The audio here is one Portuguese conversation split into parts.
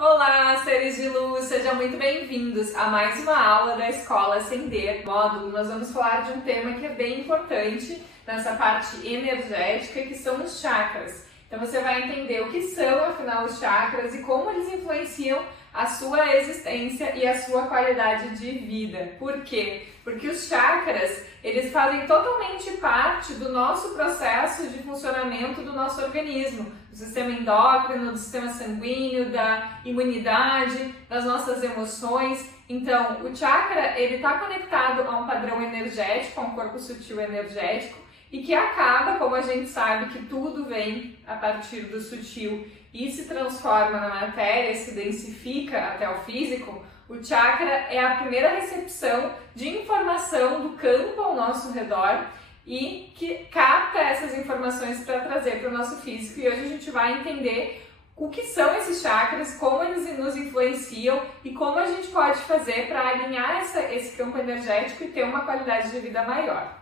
Olá, seres de luz, sejam muito bem-vindos a mais uma aula da Escola Ascender. Módulo, nós vamos falar de um tema que é bem importante nessa parte energética, que são os chakras. Então você vai entender o que são, afinal, os chakras e como eles influenciam a sua existência e a sua qualidade de vida. Por quê? Porque os chakras, eles fazem totalmente parte do nosso processo de funcionamento do nosso organismo, do sistema endócrino, do sistema sanguíneo, da imunidade, das nossas emoções. Então, o chakra, ele está conectado a um padrão energético, a um corpo sutil energético, e que acaba, como a gente sabe que tudo vem a partir do sutil e se transforma na matéria, se densifica até o físico, o chakra é a primeira recepção de informação do campo ao nosso redor e que capta essas informações para trazer para o nosso físico. E hoje a gente vai entender o que são esses chakras, como eles nos influenciam e como a gente pode fazer para alinhar esse campo energético e ter uma qualidade de vida maior.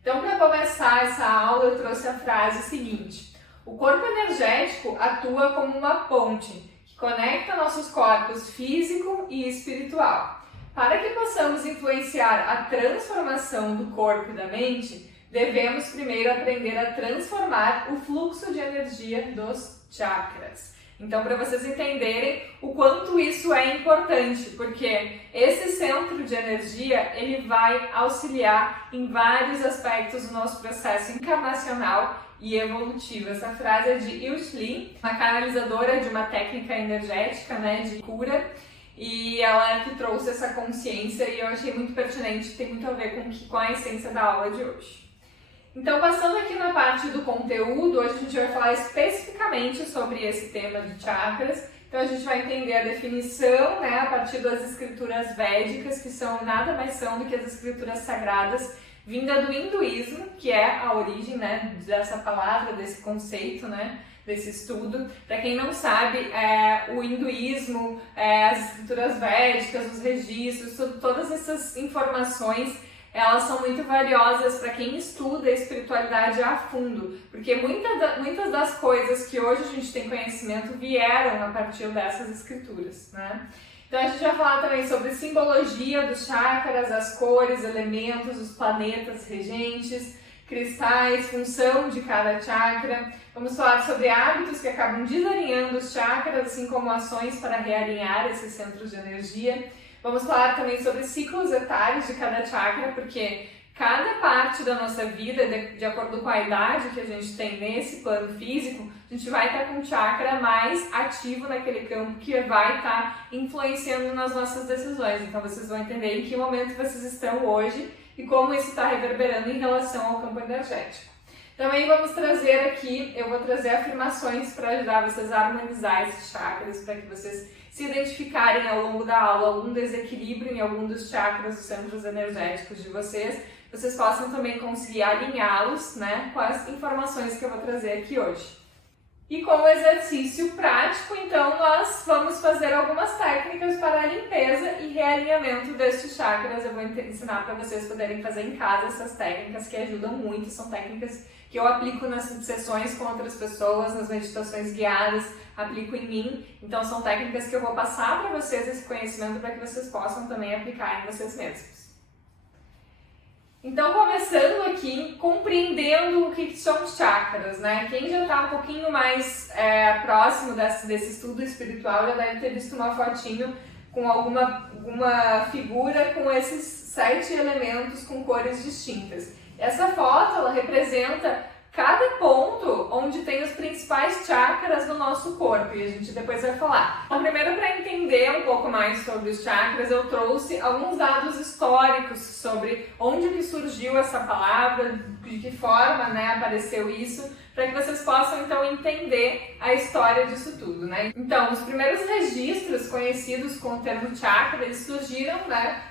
Então, para começar essa aula, eu trouxe a frase seguinte: o corpo energético atua como uma ponte que conecta nossos corpos físico e espiritual. Para que possamos influenciar a transformação do corpo e da mente, devemos primeiro aprender a transformar o fluxo de energia dos chakras. Então, para vocês entenderem o quanto isso é importante, porque esse centro de energia, ele vai auxiliar em vários aspectos do nosso processo encarnacional e evolutivo. Essa frase é de Yu Li, uma canalizadora de uma técnica energética, de cura, e ela é que trouxe essa consciência e eu achei muito pertinente, tem muito a ver com a essência da aula de hoje. Então, passando aqui na parte do conteúdo, hoje a gente vai falar especificamente sobre esse tema de chakras. Então, a gente vai entender a definição, a partir das escrituras védicas, que são nada mais são do que as escrituras sagradas, vinda do hinduísmo, que é a origem, dessa palavra, desse conceito, desse estudo. Para quem não sabe, o hinduísmo, as escrituras védicas, os registros, todas essas informações, elas são muito valiosas para quem estuda a espiritualidade a fundo, porque muitas das coisas que hoje a gente tem conhecimento vieram a partir dessas escrituras, Então a gente vai falar também sobre simbologia dos chakras, as cores, elementos, os planetas regentes, cristais, função de cada chakra. Vamos falar sobre hábitos que acabam desalinhando os chakras, assim como ações para realinhar esses centros de energia. Vamos falar também sobre ciclos etários de cada chakra, porque cada parte da nossa vida, de acordo com a idade que a gente tem nesse plano físico, a gente vai estar com um chakra mais ativo naquele campo que vai estar influenciando nas nossas decisões. Então vocês vão entender em que momento vocês estão hoje e como isso está reverberando em relação ao campo energético. Também vamos trazer aqui, eu vou trazer afirmações para ajudar vocês a harmonizar esses chakras, para que vocês se identificarem ao longo da aula algum desequilíbrio em algum dos chakras, dos centros energéticos de vocês possam também conseguir alinhá-los, com as informações que eu vou trazer aqui hoje. E como exercício prático, então, nós vamos fazer algumas técnicas para a limpeza e realinhamento destes chakras. Eu vou ensinar para vocês poderem fazer em casa essas técnicas que ajudam muito, são técnicas que eu aplico nas sessões com outras pessoas, nas meditações guiadas, aplico em mim. Então são técnicas que eu vou passar para vocês esse conhecimento para que vocês possam também aplicar em vocês mesmos. Então, começando aqui, compreendendo o que são os chakras, Quem já está um pouquinho mais próximo desse estudo espiritual já deve ter visto uma fotinho com alguma figura com esses 7 elementos com cores distintas. Essa foto, ela representa cada ponto onde tem os principais chakras do nosso corpo, e a gente depois vai falar. Então, primeiro, para entender um pouco mais sobre os chakras, eu trouxe alguns dados históricos sobre onde que surgiu essa palavra, de que forma apareceu isso, para que vocês possam então entender a história disso tudo, Então, os primeiros registros conhecidos com o termo chakra, eles surgiram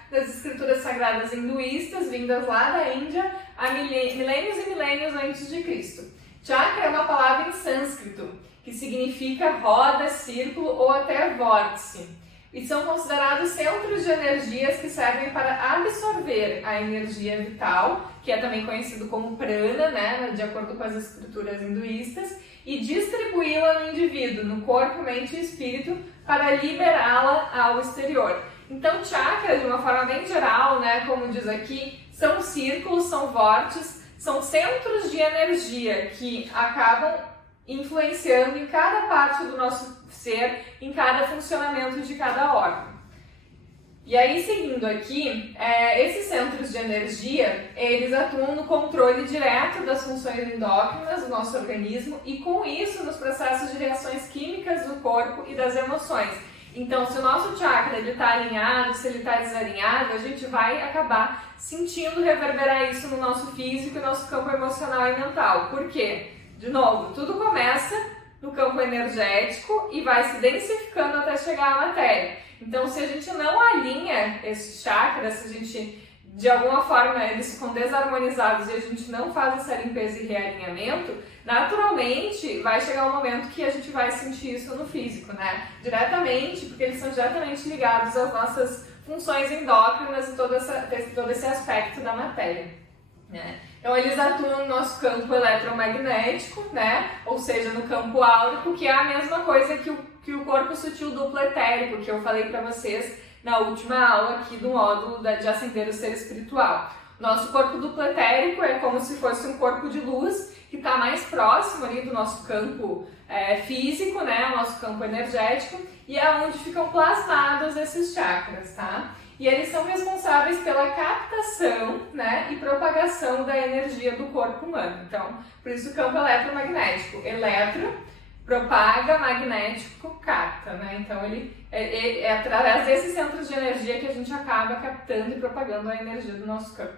das escrituras sagradas hinduístas, vindas lá da Índia, há milênios e milênios antes de Cristo. Chakra é uma palavra em sânscrito, que significa roda, círculo ou até vórtice. e são considerados centros de energias que servem para absorver a energia vital, que é também conhecido como prana, né, de acordo com as escrituras hinduístas, e distribuí-la no indivíduo, no corpo, mente e espírito, para liberá-la ao exterior. Então, chakras, de uma forma bem geral, né, como diz aqui, são círculos, são vórtices, são centros de energia que acabam influenciando em cada parte do nosso ser, em cada funcionamento de cada órgão. E aí, seguindo aqui, esses centros de energia, eles atuam no controle direto das funções endócrinas do nosso organismo e, com isso, nos processos de reações químicas do corpo e das emoções. Então, se o nosso chakra está alinhado, se ele está desalinhado, a gente vai acabar sentindo reverberar isso no nosso físico e no nosso campo emocional e mental. Por quê? De novo, tudo começa no campo energético e vai se densificando até chegar à matéria. Então, se a gente não alinha esses chakras, se a gente, de alguma forma, eles ficam desarmonizados e a gente não faz essa limpeza e realinhamento, naturalmente vai chegar um momento que a gente vai sentir isso no físico, né? Diretamente, porque eles são diretamente ligados às nossas funções endócrinas e todo esse aspecto da matéria, né? Então, eles atuam no nosso campo eletromagnético, né? Ou seja, no campo áurico, que é a mesma coisa que o corpo sutil duplo etérico, que eu falei para vocês na última aula aqui do módulo de Ascender o Ser Espiritual. Nosso corpo duplo etérico é como se fosse um corpo de luz que está mais próximo ali do nosso campo físico, né? O nosso campo energético, e é onde ficam plasmados esses chakras, tá? E eles são responsáveis pela captação, né, e propagação da energia do corpo humano. Então, por isso o campo eletromagnético. Eletro, propaga, magnético, capta, né? Então, ele é através desses centros de energia que a gente acaba captando e propagando a energia do nosso campo.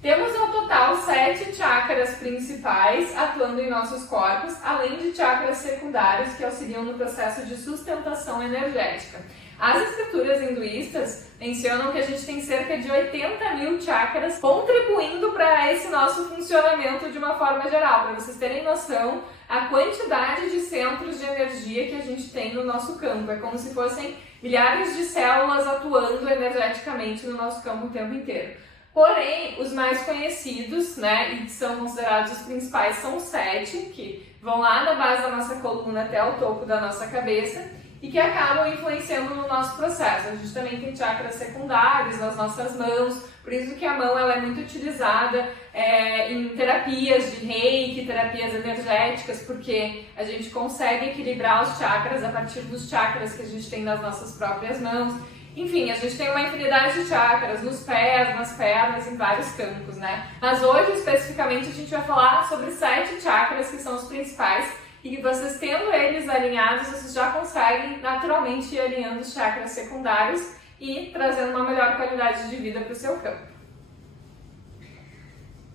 Temos ao total 7 chakras principais atuando em nossos corpos, além de chakras secundários que auxiliam no processo de sustentação energética. As escrituras hinduístas mencionam que a gente tem cerca de 80 mil chakras contribuindo para esse nosso funcionamento de uma forma geral, para vocês terem noção a quantidade de centros de energia que a gente tem no nosso campo. É como se fossem milhares de células atuando energeticamente no nosso campo o tempo inteiro. Porém, os mais conhecidos, né, e que são considerados os principais, são 7, que vão lá da base da nossa coluna até o topo da nossa cabeça, e que acabam influenciando no nosso processo. A gente também tem chakras secundários nas nossas mãos, por isso que a mão ela é muito utilizada em terapias de reiki, terapias energéticas, porque a gente consegue equilibrar os chakras a partir dos chakras que a gente tem nas nossas próprias mãos. Enfim, a gente tem uma infinidade de chakras nos pés, nas pernas, em vários campos, né? Mas hoje, especificamente, a gente vai falar sobre 7 chakras que são os principais, e que vocês tendo eles alinhados, vocês já conseguem naturalmente ir alinhando os chakras secundários e trazendo uma melhor qualidade de vida para o seu campo.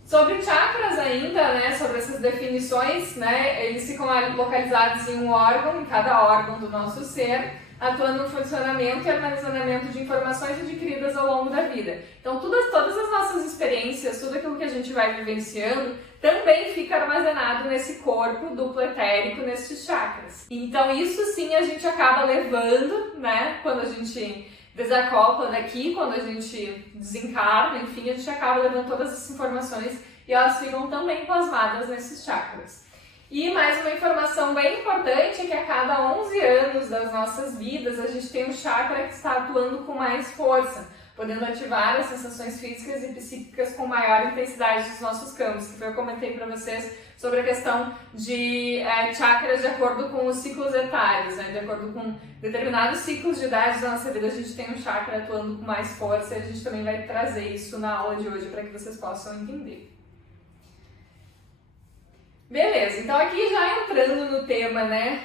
Sobre chakras ainda, né, sobre essas definições, né, eles ficam localizados em um órgão, em cada órgão do nosso ser, atuando no funcionamento e armazenamento de informações adquiridas ao longo da vida. Então, todas as nossas experiências, tudo aquilo que a gente vai vivenciando, também fica armazenado nesse corpo duplo etérico, nesses chakras. Então, isso sim a gente acaba levando, né, quando a gente desacopla daqui, quando a gente desencarna, enfim, a gente acaba levando todas essas informações e elas ficam também plasmadas nesses chakras. E mais uma informação bem importante é que a cada 11 anos das nossas vidas a gente tem um chakra que está atuando com mais força, podendo ativar as sensações físicas e psíquicas com maior intensidade dos nossos campos, que foi eu comentei para vocês sobre a questão de chakras de acordo com os ciclos etários, né? De acordo com determinados ciclos de idade da nossa vida, a gente tem um chakra atuando com mais força e a gente também vai trazer isso na aula de hoje para que vocês possam entender. Beleza, então aqui já entrando no tema, né,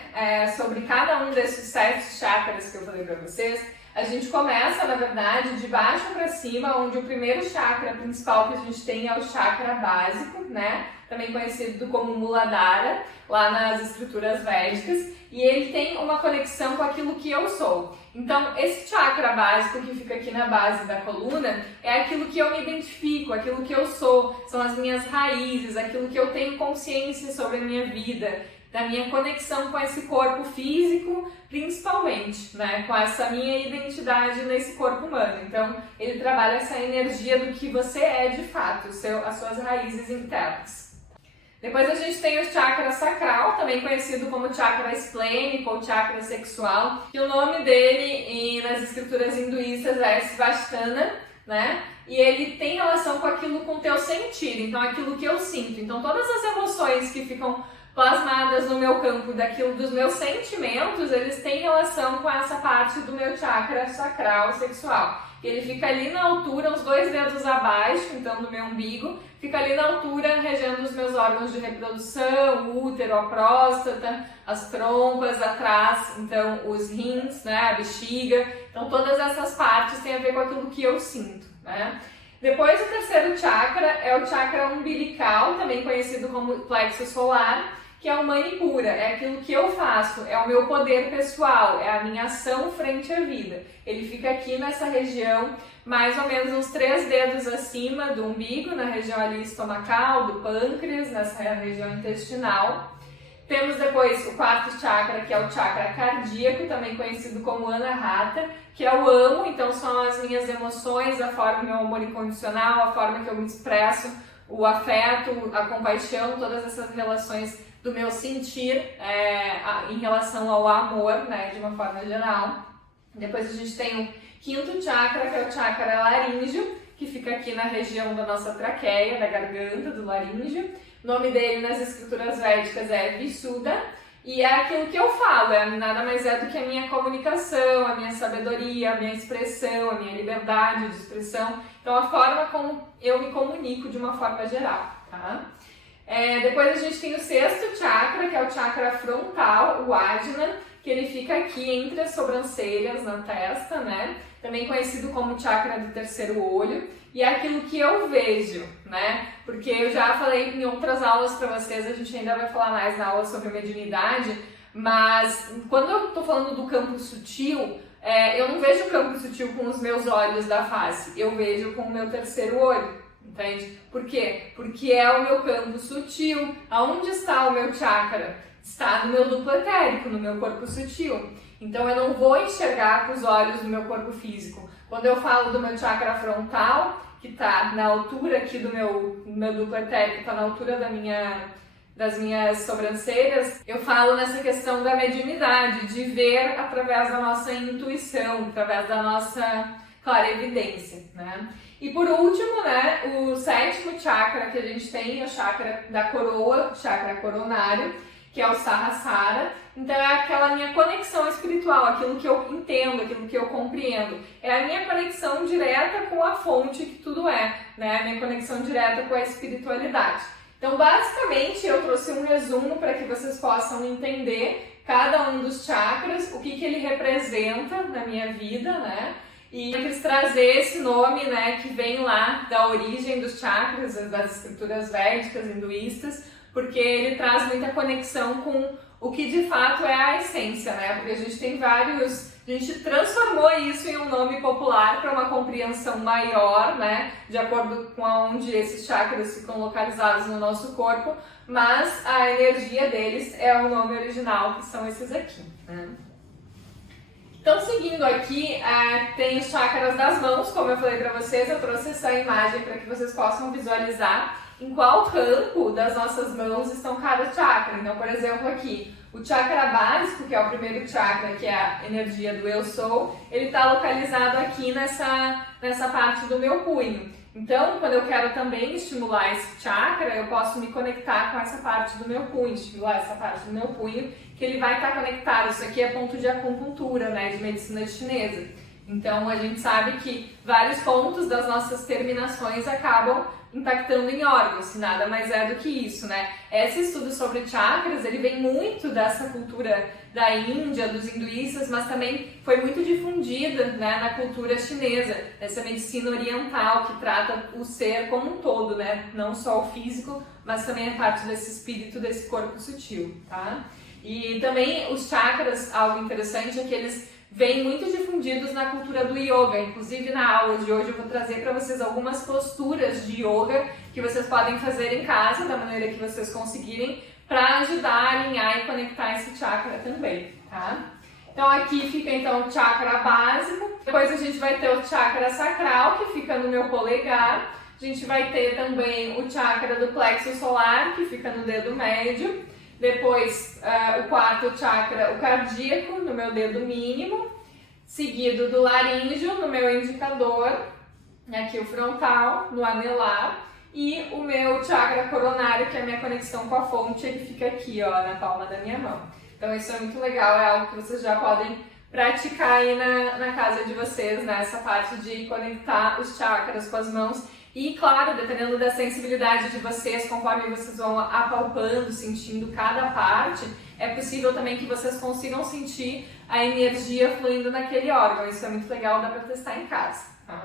sobre cada um desses 7 chakras que eu falei para vocês, a gente começa, na verdade, de baixo para cima, onde o primeiro chakra principal que a gente tem é o chakra básico, né, também conhecido como Muladhara, lá nas escrituras védicas, e ele tem uma conexão com aquilo que eu sou. Então, esse chakra básico que fica aqui na base da coluna é aquilo que eu me identifico, aquilo que eu sou, são as minhas raízes, aquilo que eu tenho consciência sobre a minha vida. da minha conexão com esse corpo físico, principalmente, né? Com essa minha identidade nesse corpo humano. Então, ele trabalha essa energia do que você é de fato, as suas raízes internas. Depois a gente tem o chakra sacral, também conhecido como chakra esplênico ou chakra sexual, que o nome dele nas escrituras hinduístas é Svasthana, né? E ele tem relação com aquilo com o teu sentido, então aquilo que eu sinto. Então todas as emoções que ficam plasmadas no meu campo daquilo dos meus sentimentos, eles têm relação com essa parte do meu chakra sacral sexual. Ele fica ali na altura, uns 2 dedos abaixo, então do meu umbigo, fica ali na altura regendo os meus órgãos de reprodução, o útero, a próstata, as trompas atrás, então os rins, né, a bexiga. Então todas essas partes têm a ver com aquilo que eu sinto, né? Depois o terceiro chakra é o chakra umbilical, também conhecido como plexo solar, que é o Manipura, é aquilo que eu faço, é o meu poder pessoal, é a minha ação frente à vida. Ele fica aqui nessa região, mais ou menos uns 3 dedos acima do umbigo, na região ali estomacal, do pâncreas, nessa região intestinal. Temos depois o quarto chakra, que é o chakra cardíaco, também conhecido como Anahata, que é o amo, então são as minhas emoções, a forma do meu amor incondicional, a forma que eu me expresso, o afeto, a compaixão, todas essas relações do meu sentir em relação ao amor, né, de uma forma geral. Depois a gente tem o quinto chakra, que é o chakra laríngeo, que fica aqui na região da nossa traqueia, da garganta, do laríngeo. O nome dele nas escrituras védicas é Vishuddha, e é aquilo que eu falo, nada mais é do que a minha comunicação, a minha sabedoria, a minha expressão, a minha liberdade de expressão. Então a forma como eu me comunico de uma forma geral, tá? Depois a gente tem o sexto chakra, que é o chakra frontal, o Ajna, que ele fica aqui entre as sobrancelhas, na testa, né? Também conhecido como chakra do terceiro olho, e é aquilo que eu vejo, né? Porque eu já falei em outras aulas para vocês, a gente ainda vai falar mais na aula sobre mediunidade, mas quando eu tô falando do campo sutil, eu não vejo o campo sutil com os meus olhos da face, eu vejo com o meu terceiro olho. Entende? Por quê? Porque é o meu campo sutil. Aonde está o meu chakra? Está no meu duplo etérico, no meu corpo sutil. Então eu não vou enxergar com os olhos do meu corpo físico. Quando eu falo do meu chakra frontal, que está na altura aqui do meu duplo etérico, está na altura das minhas sobrancelhas, eu falo nessa questão da mediunidade, de ver através da nossa intuição, através da nossa clarevidência, né? E por último, né, o sétimo chakra que a gente tem é o chakra da coroa, o chakra coronário, que é o Sahasrara. Então é aquela minha conexão espiritual, aquilo que eu entendo, aquilo que eu compreendo. É a minha conexão direta com a fonte que tudo é, né? A minha conexão direta com a espiritualidade. Então, basicamente, eu trouxe um resumo para que vocês possam entender cada um dos chakras, o que ele representa na minha vida, né? E eu quis trazer esse nome, né, que vem lá da origem dos chakras, das escrituras védicas, hinduístas, porque ele traz muita conexão com o que de fato é a essência, né? Porque a gente tem a gente transformou isso em um nome popular para uma compreensão maior, né, de acordo com onde esses chakras ficam localizados no nosso corpo, mas a energia deles é o nome original, que são esses aqui, né? Então, seguindo aqui, tem os chakras das mãos, como eu falei para vocês, eu trouxe essa imagem para que vocês possam visualizar em qual campo das nossas mãos estão cada chakra. Então, por exemplo, aqui, o chakra básico, que é o primeiro chakra, que é a energia do eu sou, ele está localizado aqui nessa parte do meu punho. Então, quando eu quero também estimular esse chakra, eu posso me conectar com essa parte do meu punho, estimular essa parte do meu punho, que ele vai estar conectado. Isso aqui é ponto de acupuntura, né, de medicina chinesa. Então, a gente sabe que vários pontos das nossas terminações acabam impactando em órgãos, e nada mais é do que isso, né? Esse estudo sobre chakras, ele vem muito dessa cultura da Índia, dos hinduístas, mas também foi muito difundida, né, na cultura chinesa, essa medicina oriental que trata o ser como um todo, né? Não só o físico, mas também a parte desse espírito, desse corpo sutil, tá? E também os chakras, algo interessante é que eles vêm muito difundidos na cultura do yoga. Inclusive na aula de hoje eu vou trazer para vocês algumas posturas de yoga que vocês podem fazer em casa, da maneira que vocês conseguirem, para ajudar a alinhar e conectar esse chakra também, tá? Então aqui fica então o chakra básico, depois a gente vai ter o chakra sacral, que fica no meu polegar, a gente vai ter também o chakra do plexo solar, que fica no dedo médio, depois o quarto chakra, o cardíaco, no meu dedo mínimo, seguido do laríngeo, no meu indicador, aqui o frontal, no anelar, e o meu chakra coronário, que é a minha conexão com a fonte, ele fica aqui, ó, na palma da minha mão. Então isso é muito legal, é algo que vocês já podem praticar aí na casa de vocês, né? Essa parte de conectar os chakras com as mãos. E claro, dependendo da sensibilidade de vocês, conforme vocês vão apalpando, sentindo cada parte, é possível também que vocês consigam sentir a energia fluindo naquele órgão. Isso é muito legal, dá pra testar em casa, tá?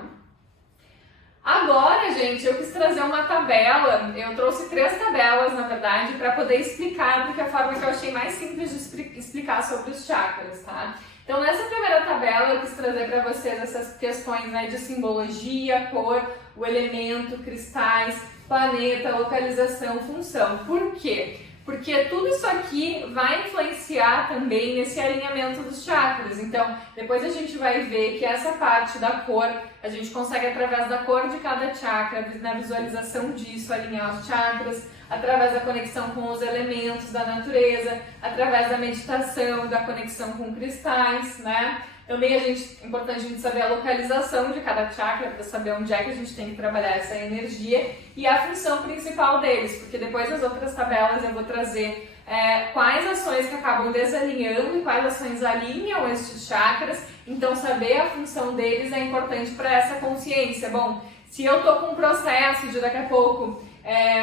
Agora, gente, eu quis trazer uma tabela, eu trouxe 3 tabelas, na verdade, para poder explicar, porque é a forma que eu achei mais simples de explicar sobre os chakras, tá? Então, nessa primeira tabela, eu quis trazer para vocês essas questões, né, de simbologia, cor, o elemento, cristais, planeta, localização, função. Por quê? Porque tudo isso aqui vai influenciar também nesse alinhamento dos chakras. Então, depois a gente vai ver que essa parte da cor, a gente consegue através da cor de cada chakra, na visualização disso, alinhar os chakras, através da conexão com os elementos da natureza, através da meditação, da conexão com cristais, né? Também é importante a gente saber a localização de cada chakra, para saber onde é que a gente tem que trabalhar essa energia e a função principal deles, porque depois nas outras tabelas eu vou trazer quais ações que acabam desalinhando e quais ações alinham estes chakras, então saber a função deles é importante para essa consciência. Bom, se eu estou com um processo de daqui a pouco,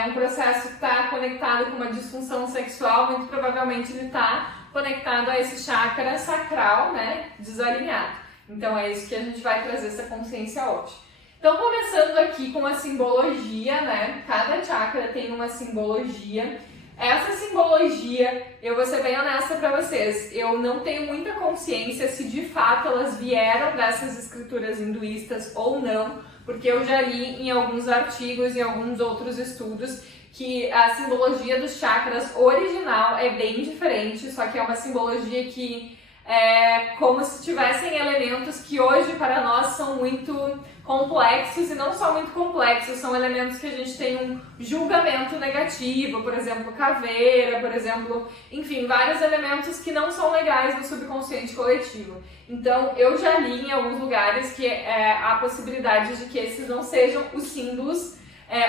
um processo que está conectado com uma disfunção sexual, muito provavelmente ele está conectado a esse chakra sacral, né, desalinhado. Então é isso que a gente vai trazer essa consciência hoje. Então começando aqui com a simbologia, né, cada chakra tem uma simbologia. Essa simbologia, eu vou ser bem honesta para vocês, eu não tenho muita consciência se de fato elas vieram dessas escrituras hinduístas ou não, porque eu já li em alguns artigos e alguns outros estudos que a simbologia dos chakras original é bem diferente, só que é uma simbologia que é como se tivessem elementos que hoje para nós são muito complexos, e não só muito complexos, são elementos que a gente tem um julgamento negativo, por exemplo, caveira, por exemplo, enfim, vários elementos que não são legais no subconsciente coletivo. Então, eu já li em alguns lugares que há possibilidade de que esses não sejam os símbolos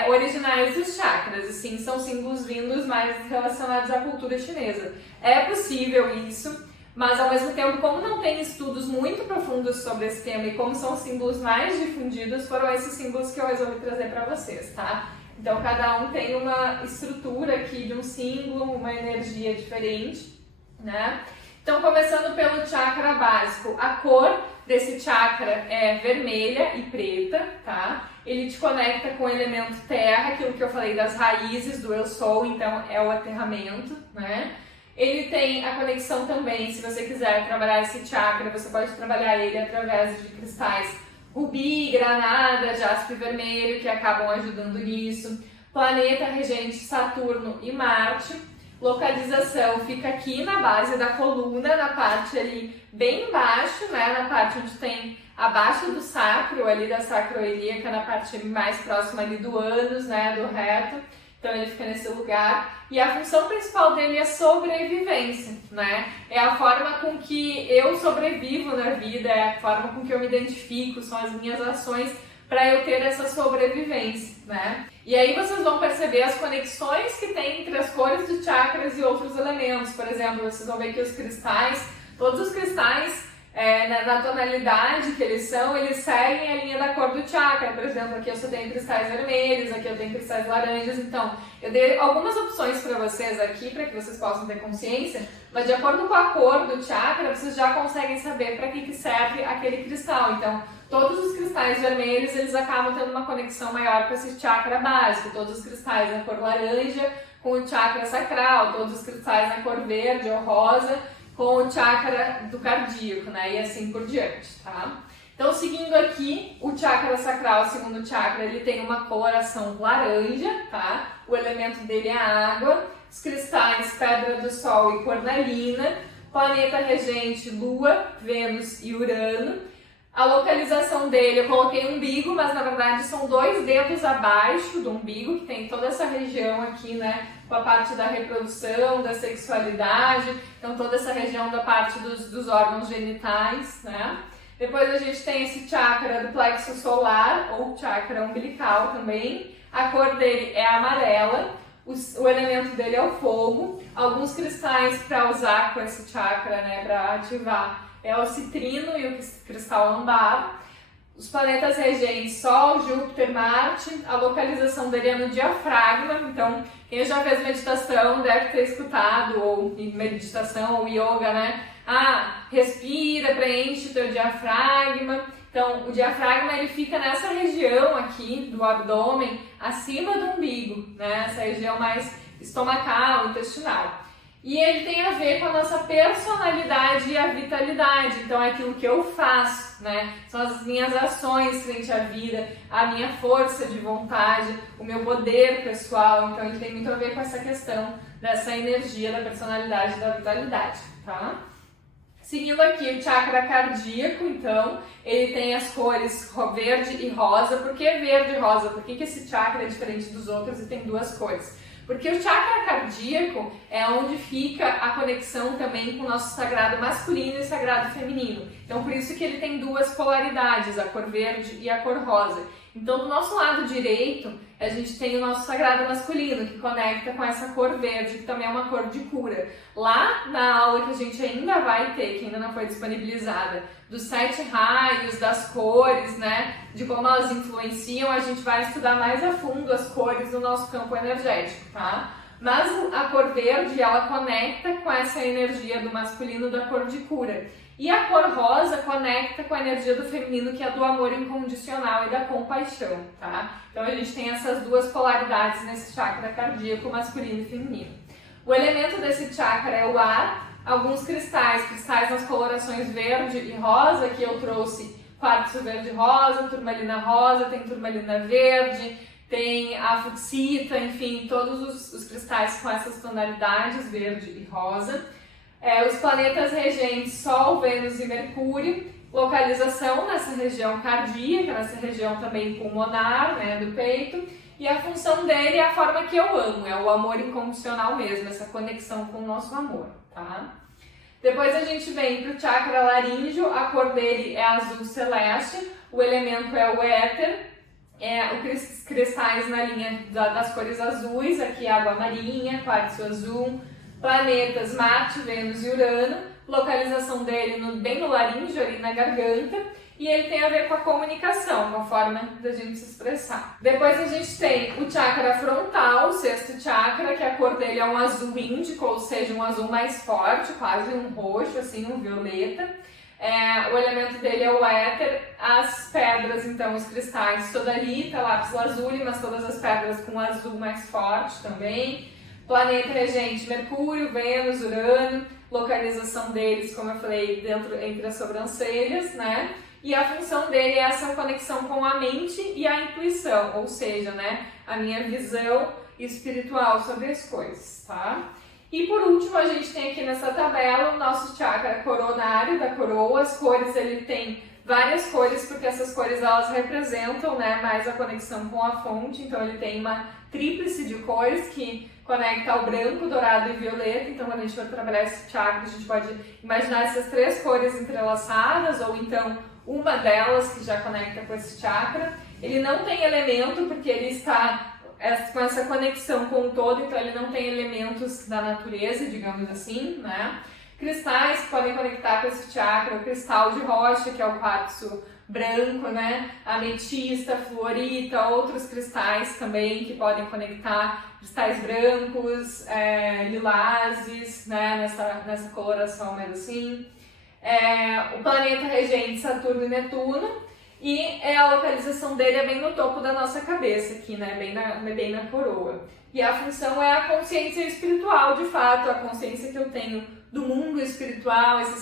originais dos chakras, e sim, são símbolos vindos mais relacionados à cultura chinesa. É possível isso, mas ao mesmo tempo, como não tem estudos muito profundos sobre esse tema e como são símbolos mais difundidos, foram esses símbolos que eu resolvi trazer para vocês, tá? Então, cada um tem uma estrutura aqui de um símbolo, uma energia diferente, né? Então, começando pelo chakra básico, a cor desse chakra é vermelha e preta, tá? Ele te conecta com o elemento terra, aquilo que eu falei das raízes do eu sou, então é o aterramento, né? Ele tem a conexão também, se você quiser trabalhar esse chakra, você pode trabalhar ele através de cristais rubi, granada, jaspe vermelho, que acabam ajudando nisso. Planeta regente Saturno e Marte. Localização fica aqui na base da coluna, na parte ali bem embaixo, né, na parte onde tem abaixo do sacro, ali da sacroiliaca, na parte mais próxima ali do ânus, né, do reto. Então ele fica nesse lugar. E a função principal dele é sobrevivência, né? É a forma com que eu sobrevivo na vida, é a forma com que eu me identifico, são as minhas ações para eu ter essa sobrevivência, né? E aí vocês vão perceber as conexões que tem entre as cores de chakras e outros elementos. Por exemplo, vocês vão ver que os cristais, todos os cristais, na tonalidade que eles são, eles seguem a linha da cor do chakra. Por exemplo, aqui eu só tenho cristais vermelhos, aqui eu tenho cristais laranjas. Então, eu dei algumas opções para vocês aqui, para que vocês possam ter consciência, mas de acordo com a cor do chakra, vocês já conseguem saber para que serve aquele cristal. Então, todos os cristais vermelhos, eles acabam tendo uma conexão maior com esse chakra básico. Todos os cristais na cor laranja com o chakra sacral, todos os cristais na cor verde ou rosa com o chakra do cardíaco, né? E assim por diante, tá? Então, seguindo aqui, o chakra sacral, o segundo chakra, ele tem uma coloração laranja, tá? O elemento dele é a água. os cristais Pedra do Sol e Cornalina, planeta regente Lua, Vênus e Urano. A localização dele, eu coloquei umbigo, mas na verdade são 2 dedos abaixo do umbigo, que tem toda essa região aqui, né, com a parte da reprodução, da sexualidade, então toda essa região da parte dos órgãos genitais, né. Depois a gente tem esse chakra do plexo solar, ou chakra umbilical também. A cor dele é amarela, o elemento dele é o fogo. Alguns cristais para usar com esse chakra, né, para ativar, é o citrino e o cristal âmbar. Os planetas regentes, Sol, Júpiter, Marte, a localização dele é no diafragma, então quem já fez meditação deve ter escutado, ou meditação ou yoga, né? Respira, preenche o teu diafragma. Então, o diafragma ele fica nessa região aqui do abdômen, acima do umbigo, né? Essa região mais estomacal, intestinal. E ele tem a ver com a nossa personalidade e a vitalidade. Então é aquilo que eu faço, né? São as minhas ações frente à vida, a minha força de vontade, o meu poder pessoal. Então ele tem muito a ver com essa questão dessa energia da personalidade e da vitalidade, tá? Seguindo aqui o chakra cardíaco, então, ele tem as cores verde e rosa. Por que verde e rosa? Por que esse chakra é diferente dos outros e tem 2 cores? Porque o chakra cardíaco é onde fica a conexão também com o nosso sagrado masculino e sagrado feminino. Então, por isso que ele tem 2 polaridades, a cor verde e a cor rosa. Então, do nosso lado direito, a gente tem o nosso sagrado masculino, que conecta com essa cor verde, que também é uma cor de cura. Lá na aula que a gente ainda vai ter, que ainda não foi disponibilizada, dos 7 raios, das cores, né, de como elas influenciam, a gente vai estudar mais a fundo as cores do nosso campo energético, tá? Mas a cor verde, ela conecta com essa energia do masculino da cor de cura. E a cor rosa conecta com a energia do feminino, que é do amor incondicional e da compaixão, tá? Então a gente tem essas 2 polaridades nesse chakra cardíaco, masculino e feminino. O elemento desse chakra é o ar. Alguns cristais nas colorações verde e rosa, que eu trouxe quartzo verde e rosa, turmalina rosa, tem turmalina verde, tem a fucsita, enfim, todos os cristais com essas tonalidades, verde e rosa. Os planetas regentes, Sol, Vênus e Mercúrio, localização nessa região cardíaca, nessa região também pulmonar, né, do peito, e a função dele é a forma que eu amo, é o amor incondicional mesmo, essa conexão com o nosso amor, tá? Depois a gente vem para o chakra laríngeo, a cor dele é azul celeste, o elemento é o éter, os cristais na linha das cores azuis, aqui água marinha, quartzo azul, planetas Marte, Vênus e Urano, localização dele bem no laríngeo, ali na garganta, e ele tem a ver com a comunicação, com a forma da gente se expressar. Depois a gente tem o chakra frontal, o 6º chakra, que a cor dele é um azul índico, ou seja, um azul mais forte, quase um roxo, assim, um violeta. O elemento dele é o éter, as pedras, então, os cristais, sodalita, lápis lazuli, mas todas as pedras com azul mais forte também. Planeta regente, Mercúrio, Vênus, Urano, localização deles, como eu falei, entre as sobrancelhas, né? E a função dele é essa conexão com a mente e a intuição, ou seja, né, a minha visão espiritual sobre as coisas, tá? E por último, a gente tem aqui nessa tabela o nosso chakra coronário da coroa. As cores, ele tem várias cores, porque essas cores elas representam, né, mais a conexão com a fonte. Então ele tem uma tríplice de cores que conecta ao branco, dourado e violeta. Então quando a gente for trabalhar esse chakra, a gente pode imaginar essas 3 cores entrelaçadas, ou então uma delas que já conecta com esse chakra. Ele não tem elemento, porque ele está com essa conexão com o todo, então ele não tem elementos da natureza, digamos assim, né? Cristais que podem conectar com esse chakra, o cristal de rocha, que é o quartzo branco, né? Ametista, fluorita, outros cristais também que podem conectar, cristais brancos, lilazes, né? Nessa coloração mais assim. O planeta regente, Saturno e Netuno. E a localização dele é bem no topo da nossa cabeça aqui, né? Bem na coroa. E a função é a consciência espiritual, de fato, a consciência que eu tenho do mundo espiritual, esse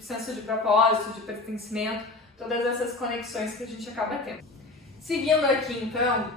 senso de propósito, de pertencimento, todas essas conexões que a gente acaba tendo. Seguindo aqui, então,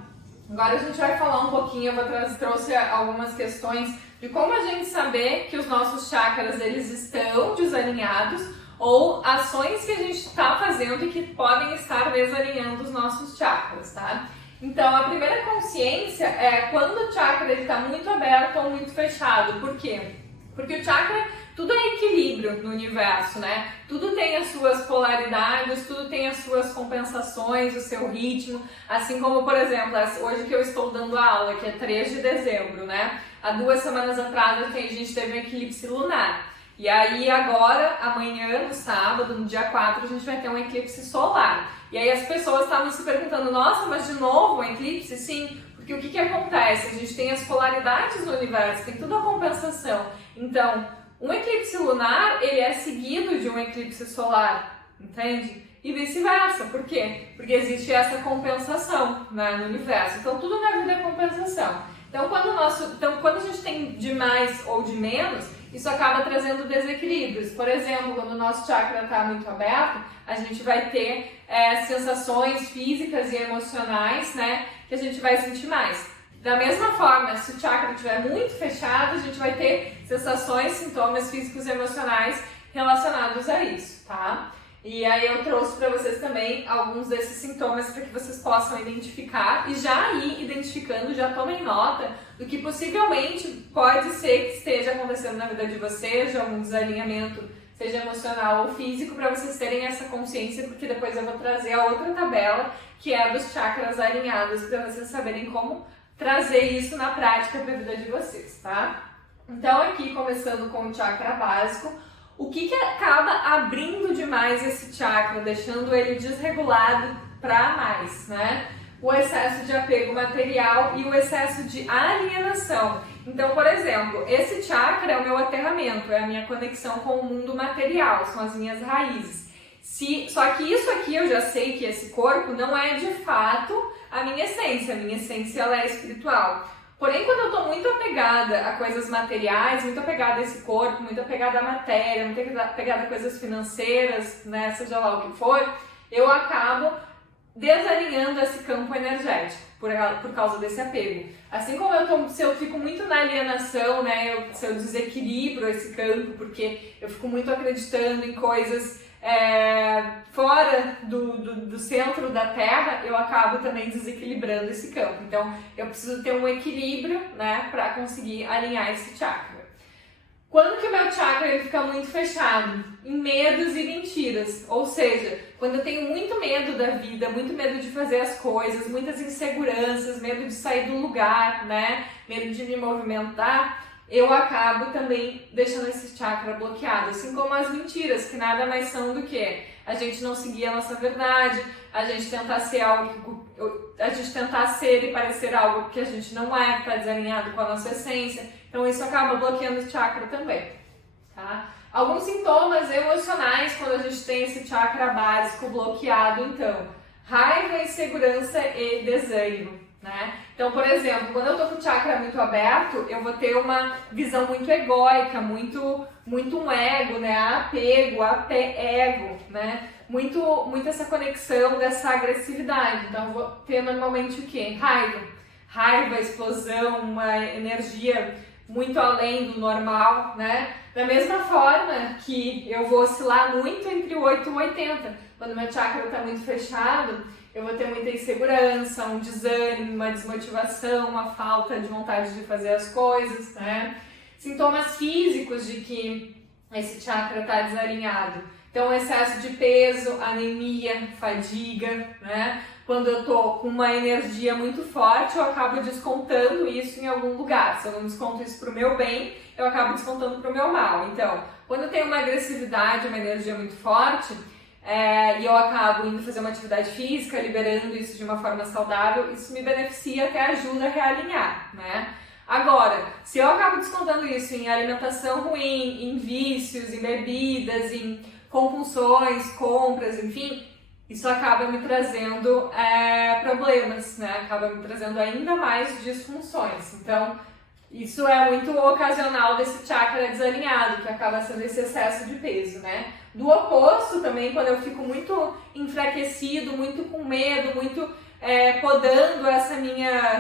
Agora a gente vai falar um pouquinho, trouxe algumas questões de como a gente saber que os nossos chakras eles estão desalinhados ou ações que a gente está fazendo e que podem estar desalinhando os nossos chakras, tá? Então, a primeira consciência é quando o chakra está muito aberto ou muito fechado. Por quê? Porque o chakra, tudo é equilíbrio no universo, né? Tudo tem as suas polaridades, tudo tem as suas compensações, o seu ritmo. Assim como, por exemplo, hoje que eu estou dando a aula, que é 3 de dezembro, né? Há 2 semanas atrás a gente teve um eclipse lunar. E aí agora, amanhã, no sábado, no dia 4, a gente vai ter um eclipse solar. E aí as pessoas estavam se perguntando, nossa, mas de novo um eclipse? Sim, porque o que acontece? A gente tem as polaridades no universo, tem tudo a compensação. Então, um eclipse lunar, ele é seguido de um eclipse solar, entende? E vice-versa. Por quê? Porque existe essa compensação, né, no universo. Então, tudo na vida é compensação. Então, quando a gente tem de mais ou de menos, isso acaba trazendo desequilíbrios. Por exemplo, quando o nosso chakra está muito aberto, a gente vai ter sensações físicas e emocionais, né, que a gente vai sentir mais. Da mesma forma, se o chakra estiver muito fechado, a gente vai ter sensações, sintomas físicos e emocionais relacionados a isso, tá? E aí eu trouxe para vocês também alguns desses sintomas para que vocês possam identificar e já ir identificando, já tomem nota do que possivelmente pode ser que esteja acontecendo na vida de vocês, de algum desalinhamento, seja emocional ou físico, para vocês terem essa consciência, porque depois eu vou trazer a outra tabela, que é a dos chakras alinhados, para vocês saberem como trazer isso na prática para a vida de vocês, tá? Então aqui, começando com o chakra básico, o que acaba abrindo demais esse chakra, deixando ele desregulado para mais, né? O excesso de apego material e o excesso de alienação. Então, por exemplo, esse chakra é o meu aterramento, é a minha conexão com o mundo material, são as minhas raízes. Só que isso aqui eu já sei que esse corpo não é de fato a minha essência ela é espiritual. Porém, quando eu estou muito apegada a coisas materiais, muito apegada a esse corpo, muito apegada à matéria, muito apegada a coisas financeiras, né, seja lá o que for, eu acabo desalinhando esse campo energético por causa desse apego. Assim como se eu fico muito na alienação, né, se eu desequilibro esse campo, porque eu fico muito acreditando em coisas fora do centro da Terra, eu acabo também desequilibrando esse campo. Então, eu preciso ter um equilíbrio, né, para conseguir alinhar esse chakra. Quando que o meu chakra ele fica muito fechado? Em medos e mentiras. Ou seja, quando eu tenho muito medo da vida, muito medo de fazer as coisas, muitas inseguranças, medo de sair do lugar, né, medo de me movimentar, eu acabo também deixando esse chakra bloqueado, assim como as mentiras, que nada mais são do que a gente não seguir a nossa verdade, a gente tentar ser e parecer algo que a gente não é, que está desalinhado com a nossa essência. Então isso acaba bloqueando o chakra também, tá? Alguns sintomas emocionais quando a gente tem esse chakra básico bloqueado, então, raiva, insegurança e desânimo, né? Então, por exemplo, quando eu tô com o chakra muito aberto, eu vou ter uma visão muito egóica, muito um ego, né? Apego, ego, né? Muito essa conexão dessa agressividade. Então, eu vou ter normalmente o quê? Raiva, explosão, uma energia muito além do normal, né? Da mesma forma que eu vou oscilar muito entre o 8 e o 80. Quando meu chakra está muito fechado, eu vou ter muita insegurança, um desânimo, uma desmotivação, uma falta de vontade de fazer as coisas, né? Sintomas físicos de que esse chakra está desalinhado. Então, excesso de peso, anemia, fadiga, né? Quando eu tô com uma energia muito forte, eu acabo descontando isso em algum lugar. Se eu não desconto isso pro meu bem, eu acabo descontando pro meu mal. Então, quando eu tenho uma agressividade, uma energia muito forte, e eu acabo indo fazer uma atividade física, liberando isso de uma forma saudável, isso me beneficia, até ajuda a realinhar, né? Agora, se eu acabo descontando isso em alimentação ruim, em vícios, em bebidas, em compulsões, compras, enfim, isso acaba me trazendo problemas, né? Acaba me trazendo ainda mais disfunções. Então, isso é muito ocasional desse chakra desalinhado, que acaba sendo esse excesso de peso, né? Do oposto também, quando eu fico muito enfraquecido, muito com medo, muito podando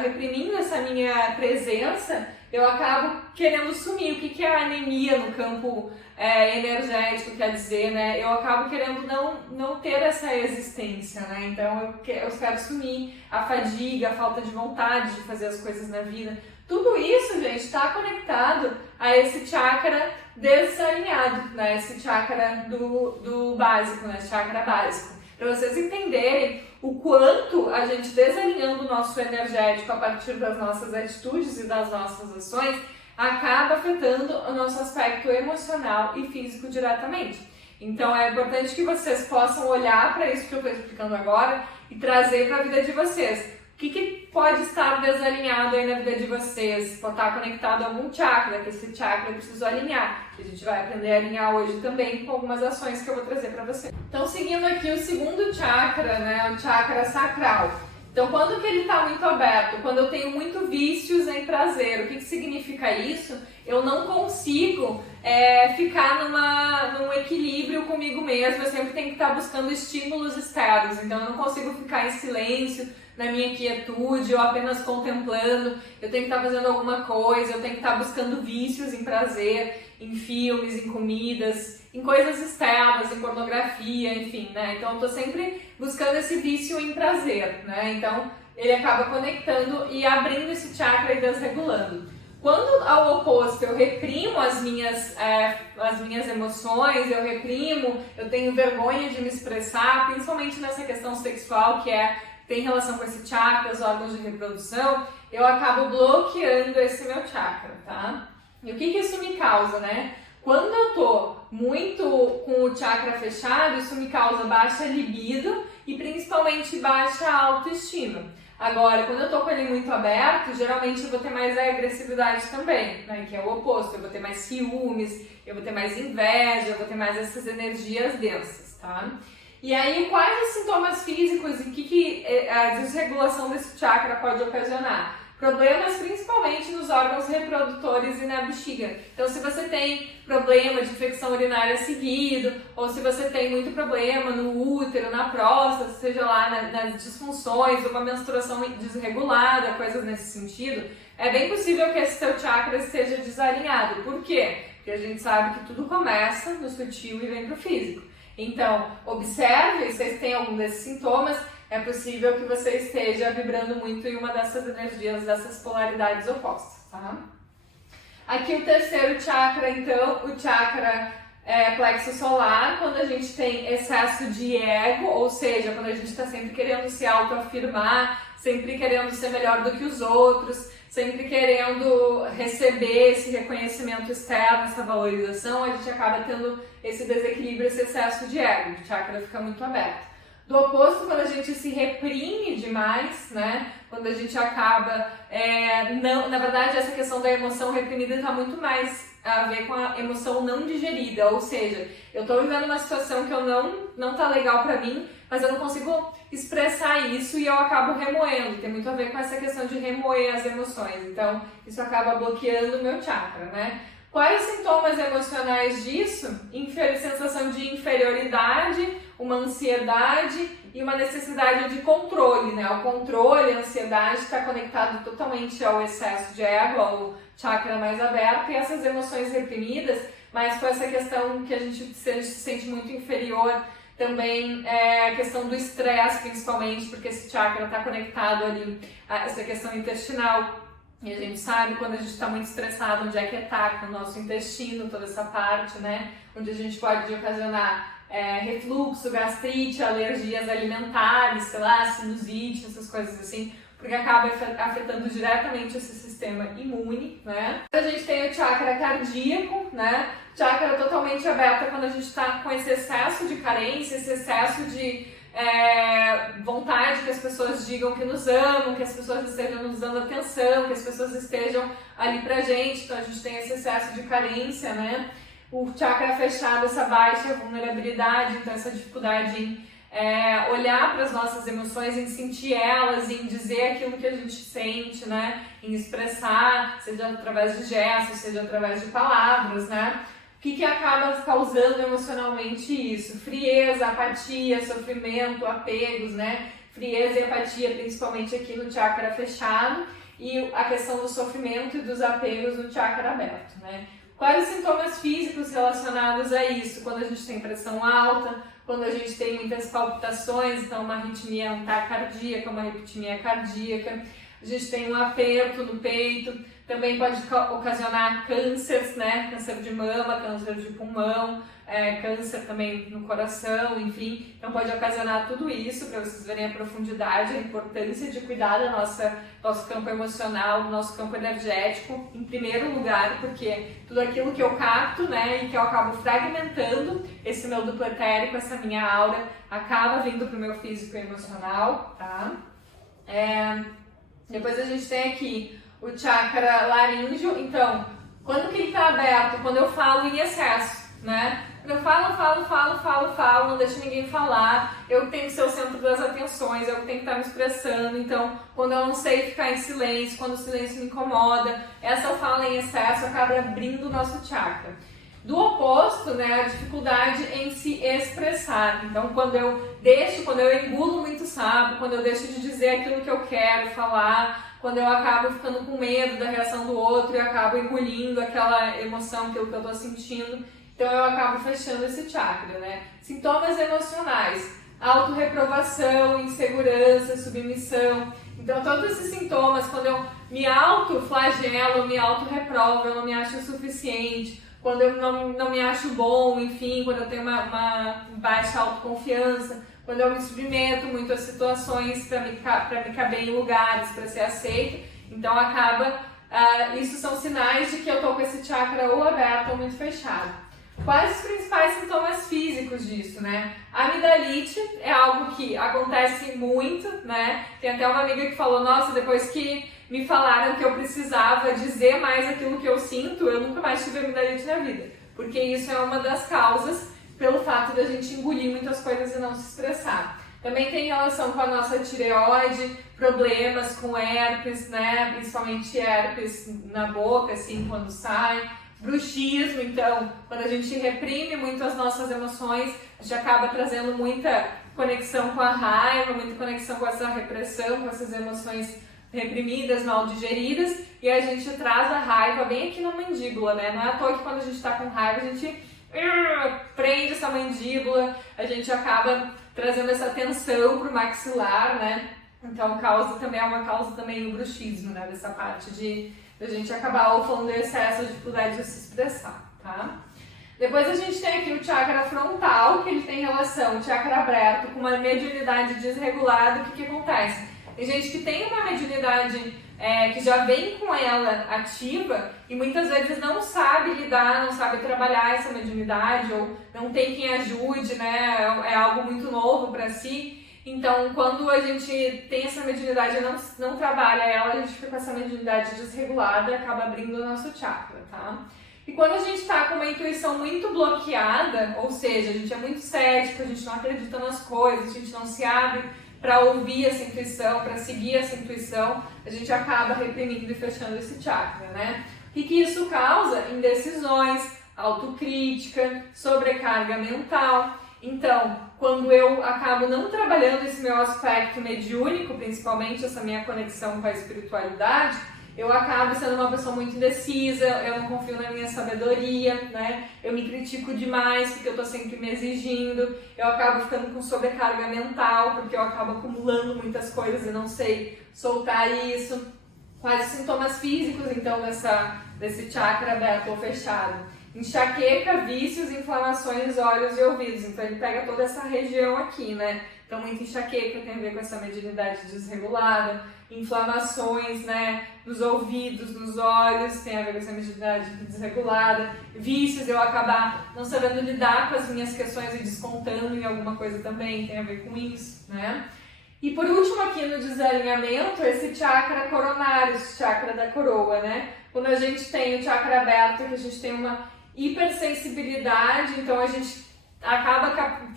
reprimindo essa minha presença, eu acabo querendo sumir. O que é a anemia no campo energético, quer dizer, né? Eu acabo querendo não ter essa existência, né? Então eu quero sumir. A fadiga, a falta de vontade de fazer as coisas na vida. Tudo isso, gente, está conectado a esse chakra desalinhado, né? Esse chakra do básico, né? Chakra básico. Para vocês entenderem o quanto a gente desalinhando o nosso energético a partir das nossas atitudes e das nossas ações acaba afetando o nosso aspecto emocional e físico diretamente. Então é importante que vocês possam olhar para isso que eu estou explicando agora e trazer para a vida de vocês. O que pode estar desalinhado aí na vida de vocês? Pode estar conectado a algum chakra, que esse chakra eu preciso alinhar. A gente vai aprender a alinhar hoje também com algumas ações que eu vou trazer para vocês. Então, seguindo aqui o segundo chakra, né, o chakra sacral. Então, quando que ele está muito aberto? Quando eu tenho muito vícios em prazer. O que significa isso? Eu não consigo ficar num equilíbrio comigo mesmo. Eu sempre tenho que estar buscando estímulos externos. Então, eu não consigo ficar em silêncio, na minha quietude, ou apenas contemplando. Eu tenho que estar fazendo alguma coisa, eu tenho que estar buscando vícios em prazer, em filmes, em comidas, em coisas externas, em pornografia, enfim, né? Então eu tô sempre buscando esse vício em prazer, né? Então ele acaba conectando e abrindo esse chakra e desregulando. Quando ao oposto eu reprimo as minhas emoções, eu reprimo, eu tenho vergonha de me expressar, principalmente nessa questão sexual que tem relação com esse chakra, os órgãos de reprodução, eu acabo bloqueando esse meu chakra, tá? E o que isso me causa, né? Quando eu tô muito com o chakra fechado, isso me causa baixa libido e principalmente baixa autoestima. Agora, quando eu tô com ele muito aberto, geralmente eu vou ter mais agressividade também, né? Que é o oposto, eu vou ter mais ciúmes, eu vou ter mais inveja, eu vou ter mais essas energias densas, tá? E aí, quais os sintomas físicos e o que a desregulação desse chakra pode ocasionar? Problemas principalmente nos órgãos reprodutores e na bexiga. Então, se você tem problema de infecção urinária seguido, ou se você tem muito problema no útero, na próstata, seja lá nas disfunções, uma menstruação desregulada, coisas nesse sentido, é bem possível que esse seu chakra esteja desalinhado. Por quê? Porque a gente sabe que tudo começa no sutil e vem para o físico. Então, observe se vocês têm algum desses sintomas, é possível que você esteja vibrando muito em uma dessas energias, dessas polaridades opostas, tá? Aqui o terceiro chakra, então, o chakra plexo solar, quando a gente tem excesso de ego, ou seja, quando a gente está sempre querendo se autoafirmar, sempre querendo ser melhor do que os outros, sempre querendo receber esse reconhecimento externo, essa valorização, a gente acaba tendo esse desequilíbrio, esse excesso de ego, o chakra fica muito aberto. Do oposto, quando a gente se reprime demais, né? Quando a gente acaba, na verdade, essa questão da emoção reprimida está muito mais a ver com a emoção não digerida, ou seja, eu estou vivendo uma situação que não tá legal para mim, mas eu não consigo expressar isso e eu acabo remoendo. Tem muito a ver com essa questão de remoer as emoções, então isso acaba bloqueando o meu chakra, né? Quais os sintomas emocionais disso? Sensação de inferioridade, uma ansiedade e uma necessidade de controle, né? O controle, a ansiedade está conectado totalmente ao excesso de ego, ao chakra mais aberto, e essas emoções reprimidas, mas com essa questão que a gente se sente muito inferior, também a questão do estresse, principalmente, porque esse chakra está conectado ali a essa questão intestinal. E a gente sabe quando a gente está muito estressado, onde é que ataca o nosso intestino, toda essa parte, né? Onde a gente pode ocasionar refluxo, gastrite, alergias alimentares, sei lá, sinusite, essas coisas assim, porque acaba afetando diretamente esse sistema imune, né? A gente tem o chakra cardíaco, né? Chakra totalmente aberto quando a gente está com esse excesso de carência, esse excesso de vontade que as pessoas digam que nos amam, que as pessoas estejam nos dando atenção, que as pessoas estejam ali pra gente, então a gente tem esse excesso de carência, né? O chakra fechado, essa baixa vulnerabilidade, então essa dificuldade em olhar para as nossas emoções, em sentir elas, em dizer aquilo que a gente sente, né? Em expressar, seja através de gestos, seja através de palavras, né? O que acaba causando emocionalmente isso? Frieza, apatia, sofrimento, apegos, né? frieza e apatia, principalmente aqui no chakra fechado, e a questão do sofrimento e dos apegos no chakra aberto, né? Quais os sintomas físicos relacionados a isso? Quando a gente tem pressão alta, quando a gente tem muitas palpitações, então uma arritmia cardíaca, uma arritmia cardíaca, a gente tem um aperto no peito, também pode ocasionar cânceres, né? Câncer de mama, câncer de pulmão, câncer também no coração, enfim. Então pode ocasionar tudo isso, para vocês verem a profundidade, a importância de cuidar do nosso campo emocional, do nosso campo energético, em primeiro lugar, porque tudo aquilo que eu capto, né, e que eu acabo fragmentando, esse meu duplo etérico, essa minha aura, acaba vindo para o meu físico e emocional, tá? Depois a gente tem aqui o chakra laríngeo. Então, quando que ele está aberto? Quando eu falo em excesso, né? Quando eu falo, não deixo ninguém falar, eu tenho que ser o centro das atenções, eu tenho que estar me expressando. Então, quando eu não sei ficar em silêncio, quando o silêncio me incomoda, essa fala em excesso acaba abrindo o nosso chakra. Do oposto, né, a dificuldade em se expressar. Então, quando eu engulo muito sapo, quando eu deixo de dizer aquilo que eu quero falar, quando eu acabo ficando com medo da reação do outro e acabo engolindo aquela emoção, aquilo que eu estou sentindo, então eu acabo fechando esse chakra, né? Sintomas emocionais: autorreprovação, insegurança, submissão. Então, todos esses sintomas, quando eu me autoflagelo, me autorreprovo, eu não me acho o suficiente, quando eu não me acho bom, enfim, quando eu tenho uma baixa autoconfiança, quando eu me submeto muito a situações para me caber em lugares, para ser aceito, então isso são sinais de que eu estou com esse chakra ou aberto ou muito fechado. Quais os principais sintomas físicos disso, né? A amidalite é algo que acontece muito, né? Tem até uma amiga que falou, nossa, depois que me falaram que eu precisava dizer mais aquilo que eu sinto, eu nunca mais tive amidalite na vida. Porque isso é uma das causas pelo fato da gente engolir muitas coisas e não se expressar. Também tem relação com a nossa tireoide, problemas com herpes, né? Principalmente herpes na boca, assim, quando sai. Bruxismo, então, quando a gente reprime muito as nossas emoções, a gente acaba trazendo muita conexão com a raiva, muita conexão com essa repressão, com essas emoções reprimidas, mal digeridas, e a gente traz a raiva bem aqui na mandíbula, né? Não é à toa que quando a gente tá com raiva, a gente prende essa mandíbula, a gente acaba trazendo essa tensão pro maxilar, né? Então é uma causa também do bruxismo, né? Dessa parte de a gente acabar ou falando do excesso, a dificuldade de se expressar, tá? Depois a gente tem aqui o chakra frontal, que ele tem relação, o chakra aberto, com uma mediunidade desregulada. O que acontece? Tem gente que tem uma mediunidade que já vem com ela ativa e muitas vezes não sabe lidar, não sabe trabalhar essa mediunidade ou não tem quem ajude, né? É algo muito novo para si. Então, quando a gente tem essa mediunidade e não trabalha ela, a gente fica com essa mediunidade desregulada e acaba abrindo o nosso chakra, tá? E quando a gente está com uma intuição muito bloqueada, ou seja, a gente é muito cético, a gente não acredita nas coisas, a gente não se abre para ouvir essa intuição, para seguir essa intuição, a gente acaba reprimindo e fechando esse chakra, né? O que isso causa? Indecisões, autocrítica, sobrecarga mental. Então, quando eu acabo não trabalhando esse meu aspecto mediúnico, principalmente essa minha conexão com a espiritualidade, eu acabo sendo uma pessoa muito indecisa, eu não confio na minha sabedoria, né? Eu me critico demais porque eu tô sempre me exigindo, eu acabo ficando com sobrecarga mental porque eu acabo acumulando muitas coisas e não sei soltar isso. Quais os sintomas físicos, então, desse chakra aberto ou fechado? Enxaqueca, vícios, inflamações nos olhos e ouvidos. Então ele pega toda essa região aqui, né? Então muita enxaqueca tem a ver com essa mediunidade desregulada, inflamações, né, nos ouvidos, nos olhos, tem a ver com essa mediunidade desregulada, vícios, eu acabar não sabendo lidar com as minhas questões e descontando em alguma coisa também, tem a ver com isso, né? E por último aqui no desalinhamento, esse chakra coronário, esse chakra da coroa, né? Quando a gente tem o chakra aberto, que a gente tem uma hipersensibilidade, então a gente acaba,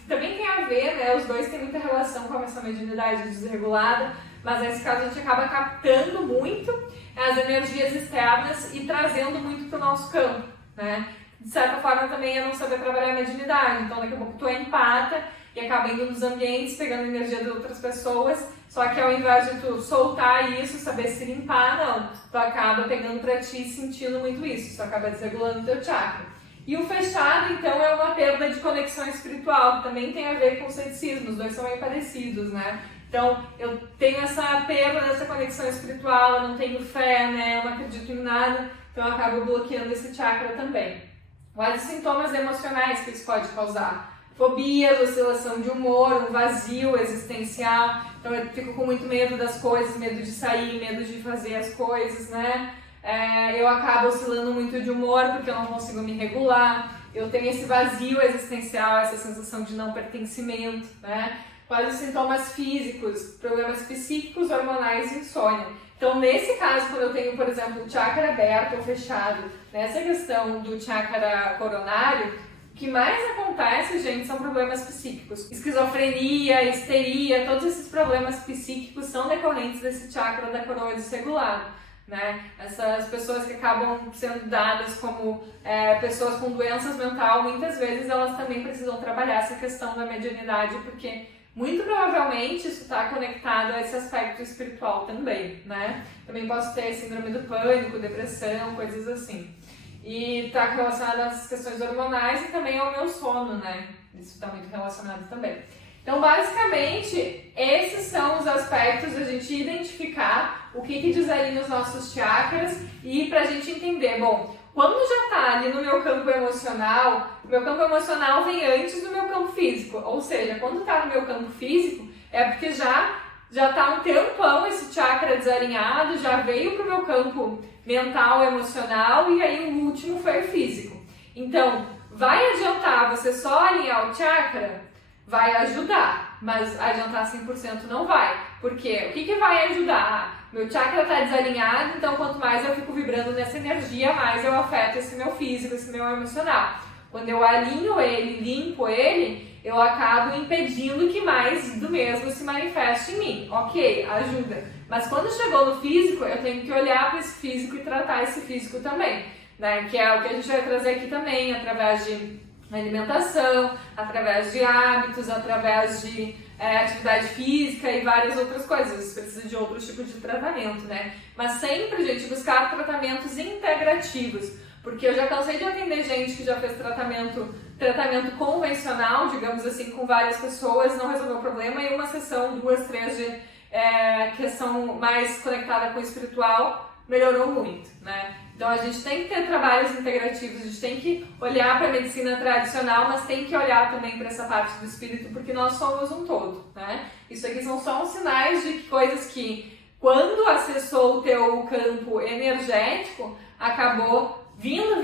também tem a ver, né? Os dois têm muita relação com essa mediunidade desregulada, mas nesse caso a gente acaba captando muito as energias externas e trazendo muito para o nosso campo, né? De certa forma também é não saber trabalhar a mediunidade, então daqui a pouco tu é empata e acaba indo nos ambientes, pegando energia de outras pessoas, só que ao invés de tu soltar isso, saber se limpar, não, tu acaba pegando pra ti e sentindo muito isso, tu acaba desregulando o teu chakra. E o fechado, então, é uma perda de conexão espiritual, que também tem a ver com o ceticismo, os dois são meio parecidos, né? Então, eu tenho essa perda dessa conexão espiritual, eu não tenho fé, né? Eu não acredito em nada, então eu acabo bloqueando esse chakra também. Quais os sintomas emocionais que isso pode causar? Fobias, oscilação de humor, um vazio existencial, então eu fico com muito medo das coisas, medo de sair, medo de fazer as coisas, né? Eu acabo oscilando muito de humor porque eu não consigo me regular, eu tenho esse vazio existencial, essa sensação de não pertencimento, né? Quais os sintomas físicos, problemas psíquicos, hormonais e insônia. Então, nesse caso, quando eu tenho, por exemplo, o chakra aberto ou fechado, nessa questão do chakra coronário, o que mais acontece, gente, são problemas psíquicos. Esquizofrenia, histeria, todos esses problemas psíquicos são decorrentes desse chakra da coroa desregulado, né? Essas pessoas que acabam sendo dadas como pessoas com doenças mentais, muitas vezes elas também precisam trabalhar essa questão da mediunidade, porque muito provavelmente isso está conectado a esse aspecto espiritual também, né? Também posso ter síndrome do pânico, depressão, coisas assim. E está relacionado às questões hormonais e também ao meu sono, né? Isso está muito relacionado também. Então, basicamente, esses são os aspectos da gente identificar o que desalinha os nossos chakras e para a gente entender, bom, quando já está ali no meu campo emocional, o meu campo emocional vem antes do meu campo físico, ou seja, quando está no meu campo físico, é porque já está um tempão esse chakra desalinhado, já veio para o meu campo mental, emocional, e aí o último foi o físico. Então, vai adiantar você só alinhar o chakra? Vai ajudar, mas adiantar 100% não vai. Por quê? O que vai ajudar? Meu chakra está desalinhado, então quanto mais eu fico vibrando nessa energia, mais eu afeto esse meu físico, esse meu emocional. Quando eu alinho ele, limpo ele, eu acabo impedindo que mais do mesmo se manifeste em mim. Ok, ajuda. Mas quando chegou no físico, eu tenho que olhar para esse físico e tratar esse físico também, né? Que é o que a gente vai trazer aqui também, através de alimentação, através de hábitos, através de atividade física e várias outras coisas. Isso precisa de outros tipos de tratamento, né? Mas sempre, gente, buscar tratamentos integrativos, porque eu já cansei de atender gente que já fez tratamento convencional, digamos assim, com várias pessoas, não resolveu o problema, e uma sessão, 2, 3 de questão mais conectada com o espiritual melhorou muito, né? Então a gente tem que ter trabalhos integrativos, a gente tem que olhar para a medicina tradicional, mas tem que olhar também para essa parte do espírito, porque nós somos um todo, né? Isso aqui são só uns sinais de coisas que, quando acessou o teu campo energético, acabou vindo,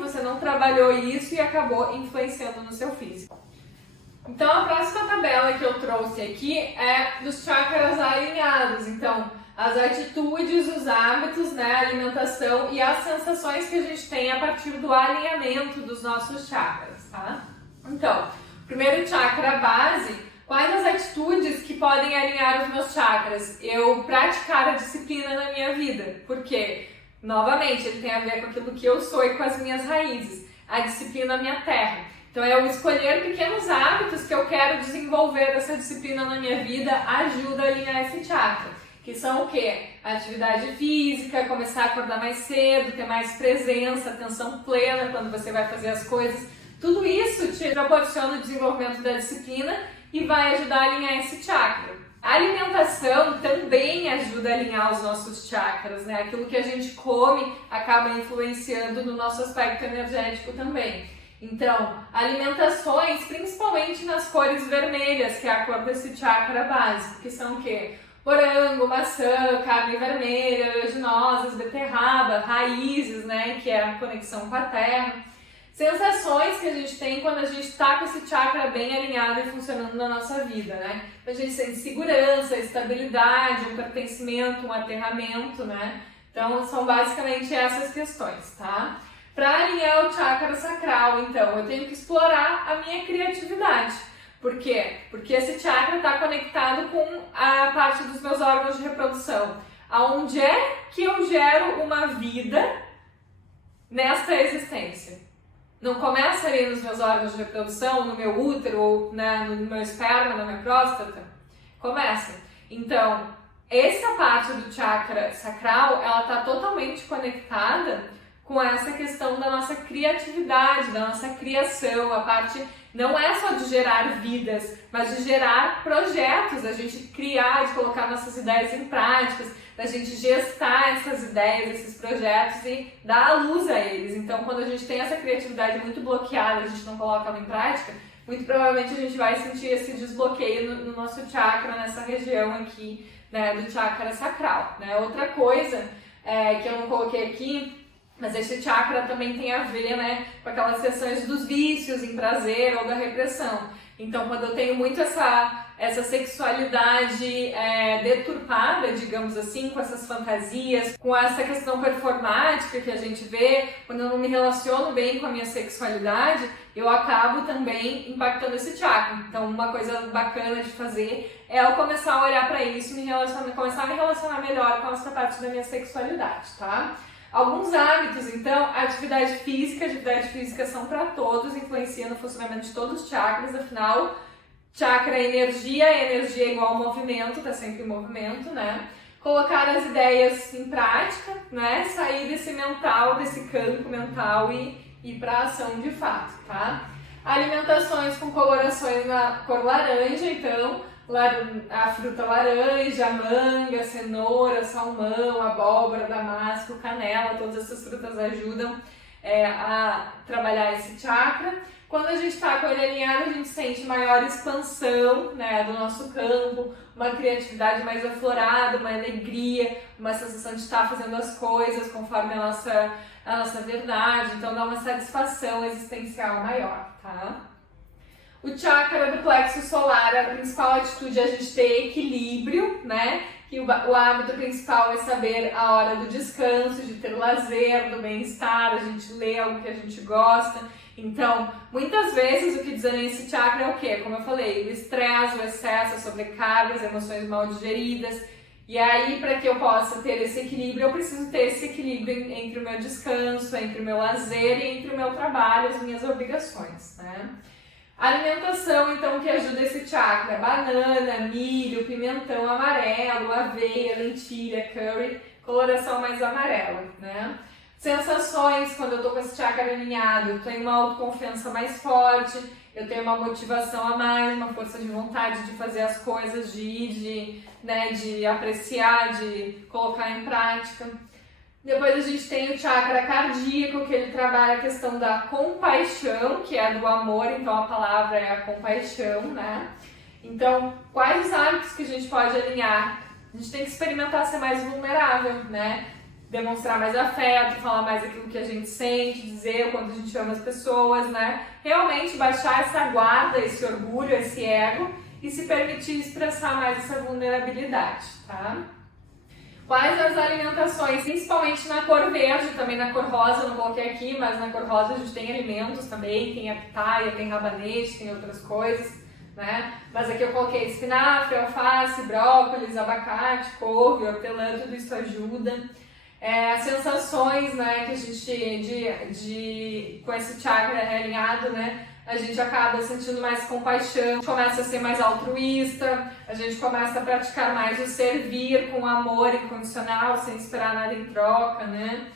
você não trabalhou isso e acabou influenciando no seu físico. Então a próxima tabela que eu trouxe aqui é dos chakras alinhados. Então, as atitudes, os hábitos, né, a alimentação e as sensações que a gente tem a partir do alinhamento dos nossos chakras, tá? Então, primeiro chakra base, quais as atitudes que podem alinhar os meus chakras? Eu praticar a disciplina na minha vida, porque, novamente, ele tem a ver com aquilo que eu sou e com as minhas raízes, a disciplina minha terra. Então, eu escolher pequenos hábitos que eu quero desenvolver dessa disciplina na minha vida ajuda a alinhar esse chakra. Que são o quê? Atividade física, começar a acordar mais cedo, ter mais presença, atenção plena quando você vai fazer as coisas. Tudo isso te proporciona o desenvolvimento da disciplina e vai ajudar a alinhar esse chakra. A alimentação também ajuda a alinhar os nossos chakras, né? Aquilo que a gente come acaba influenciando no nosso aspecto energético também. Então, alimentações, principalmente nas cores vermelhas, que é a cor desse chakra básico, que são o quê? Morango, maçã, carne vermelha, oleaginosas, beterraba, raízes, né, que é a conexão com a terra. Sensações que a gente tem quando a gente está com esse chakra bem alinhado e funcionando na nossa vida, né? A gente sente segurança, estabilidade, um pertencimento, um aterramento, né? Então, são basicamente essas questões, tá? Para alinhar o chakra sacral, então, eu tenho que explorar a minha criatividade. Por quê? Porque esse chakra está conectado com a parte dos meus órgãos de reprodução. Aonde é que eu gero uma vida nesta existência? não começa ali nos meus órgãos de reprodução, no meu útero, ou né, no meu esperma, na minha próstata? Começa. Então, essa parte do chakra sacral, ela está totalmente conectada com essa questão da nossa criatividade, da nossa criação, a parte não é só de gerar vidas, mas de gerar projetos, da gente criar, de colocar nossas ideias em práticas, da gente gestar essas ideias, esses projetos e dar a luz a eles. Então, quando a gente tem essa criatividade muito bloqueada, a gente não coloca ela em prática, muito provavelmente a gente vai sentir esse desbloqueio no nosso chakra, nessa região aqui, né, do chakra sacral. Né? Outra coisa que eu não coloquei aqui, mas esse chakra também tem a ver, né, com aquelas questões dos vícios em prazer ou da repressão. Então, quando eu tenho muito essa sexualidade deturpada, digamos assim, com essas fantasias, com essa questão performática que a gente vê, quando eu não me relaciono bem com a minha sexualidade, eu acabo também impactando esse chakra. Então, uma coisa bacana de fazer é eu começar a olhar para isso e começar a me relacionar melhor com essa parte da minha sexualidade, tá? Alguns hábitos, então, atividade física são para todos, influencia no funcionamento de todos os chakras, afinal, chakra é energia é igual ao movimento, tá sempre em movimento, né? Colocar as ideias em prática, né? Sair desse mental, desse campo mental e ir para ação de fato, tá? Alimentações com colorações na cor laranja, então, a fruta laranja, manga, cenoura, salmão, abóbora, damasco, canela, todas essas frutas ajudam a trabalhar esse chakra. Quando a gente está com ele alinhado, a gente sente maior expansão, né, do nosso campo, uma criatividade mais aflorada, uma alegria, uma sensação de estar fazendo as coisas conforme a nossa verdade, então dá uma satisfação existencial maior, tá? O chakra do plexo solar, a principal atitude é a gente ter equilíbrio, né? Que o hábito principal é saber a hora do descanso, de ter lazer, do bem-estar, a gente lê algo que a gente gosta. Então, muitas vezes o que desanima esse chakra é o quê? Como eu falei, o estresse, o excesso, a sobrecarga, as emoções mal digeridas. E aí, para que eu possa ter esse equilíbrio, eu preciso ter esse equilíbrio entre o meu descanso, entre o meu lazer e entre o meu trabalho, as minhas obrigações, né? Alimentação, então, que ajuda esse chakra: banana, milho, pimentão amarelo, aveia, lentilha, curry, coloração mais amarela, né? Sensações, quando eu tô com esse chakra alinhado, eu tenho uma autoconfiança mais forte, eu tenho uma motivação a mais, uma força de vontade de fazer as coisas, de ir, de apreciar, de colocar em prática. Depois a gente tem o chakra cardíaco, que ele trabalha a questão da compaixão, que é do amor, então a palavra é a compaixão, né? Então, quais os hábitos que a gente pode alinhar? A gente tem que experimentar ser mais vulnerável, né? Demonstrar mais afeto, falar mais aquilo que a gente sente, dizer o quanto a gente ama as pessoas, né? Realmente baixar essa guarda, esse orgulho, esse ego e se permitir expressar mais essa vulnerabilidade, tá? Quais as alimentações, principalmente na cor verde, também na cor rosa, eu não coloquei aqui, mas na cor rosa a gente tem alimentos também, tem a pitaia, tem rabanete, tem outras coisas, né? Mas aqui eu coloquei espinafre, alface, brócolis, abacate, couve, hortelã, tudo isso ajuda. As sensações, né, que a gente, com esse chakra realinhado, né, a gente acaba sentindo mais compaixão, a gente começa a ser mais altruísta, a gente começa a praticar mais o servir com amor incondicional, sem esperar nada em troca, né?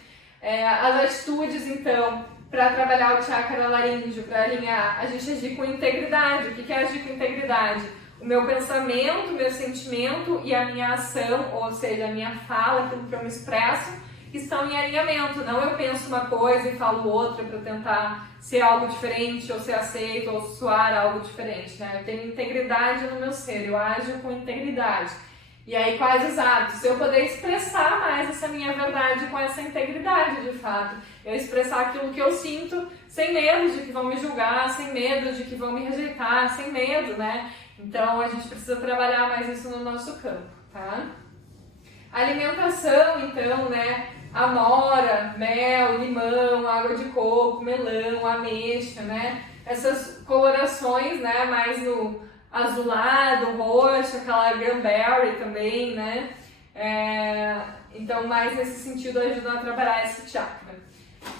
As atitudes, então, para trabalhar o chakra laríngeo, para alinhar, a gente agir com integridade. O que é agir com integridade? O meu pensamento, o meu sentimento e a minha ação, ou seja, a minha fala, aquilo que eu me expresso, estão em alinhamento. Não eu penso uma coisa e falo outra para tentar ser algo diferente, ou ser aceito, ou soar algo diferente, né? Eu tenho integridade no meu ser, eu ajo com integridade. E aí, quais os hábitos? Eu poder expressar mais essa minha verdade com essa integridade, de fato. Eu expressar aquilo que eu sinto, sem medo de que vão me julgar, sem medo de que vão me rejeitar, sem medo, né? Então, a gente precisa trabalhar mais isso no nosso campo, tá? Alimentação, então, né? Amora, mel, limão, água de coco, melão, ameixa, né? Essas colorações, né? Mais no azulado, roxo, aquela cranberry também, né? Então, mais nesse sentido, ajudam a trabalhar esse chakra.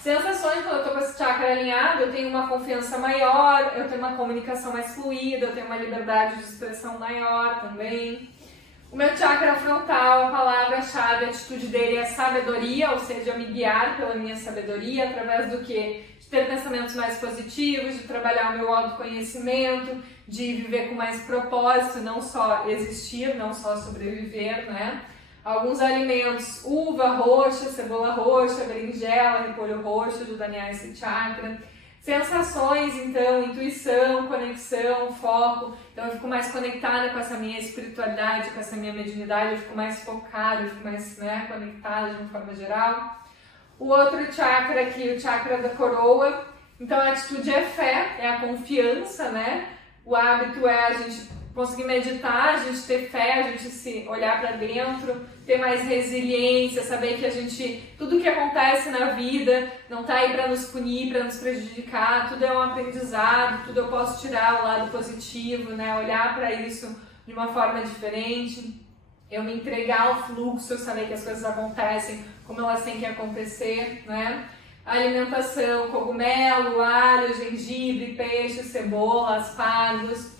Sensações, quando eu tô com esse chakra alinhado, eu tenho uma confiança maior, eu tenho uma comunicação mais fluida, eu tenho uma liberdade de expressão maior também. O meu chakra frontal, a palavra-chave, a atitude dele é sabedoria, ou seja, me guiar pela minha sabedoria, através do quê? De ter pensamentos mais positivos, de trabalhar o meu autoconhecimento, de viver com mais propósito, não só existir, não só sobreviver, né? Alguns alimentos, uva roxa, cebola roxa, berinjela, repolho roxo, ajudam a alinhar esse chakra. Sensações, então, intuição, conexão, foco. Então eu fico mais conectada com essa minha espiritualidade, com essa minha mediunidade, eu fico mais focada, eu fico mais conectada de uma forma geral. O outro chakra aqui, o chakra da coroa. Então a atitude é fé, é a confiança, né? O hábito é a gente conseguir meditar, a gente ter fé, a gente se olhar para dentro, ter mais resiliência, saber que a gente, tudo que acontece na vida não tá aí para nos punir, para nos prejudicar, tudo é um aprendizado, tudo eu posso tirar o lado positivo, né? Olhar para isso de uma forma diferente, eu me entregar ao fluxo, saber que as coisas acontecem como elas têm que acontecer, né? Alimentação, cogumelo, alho, gengibre, peixe, cebola, aspargos.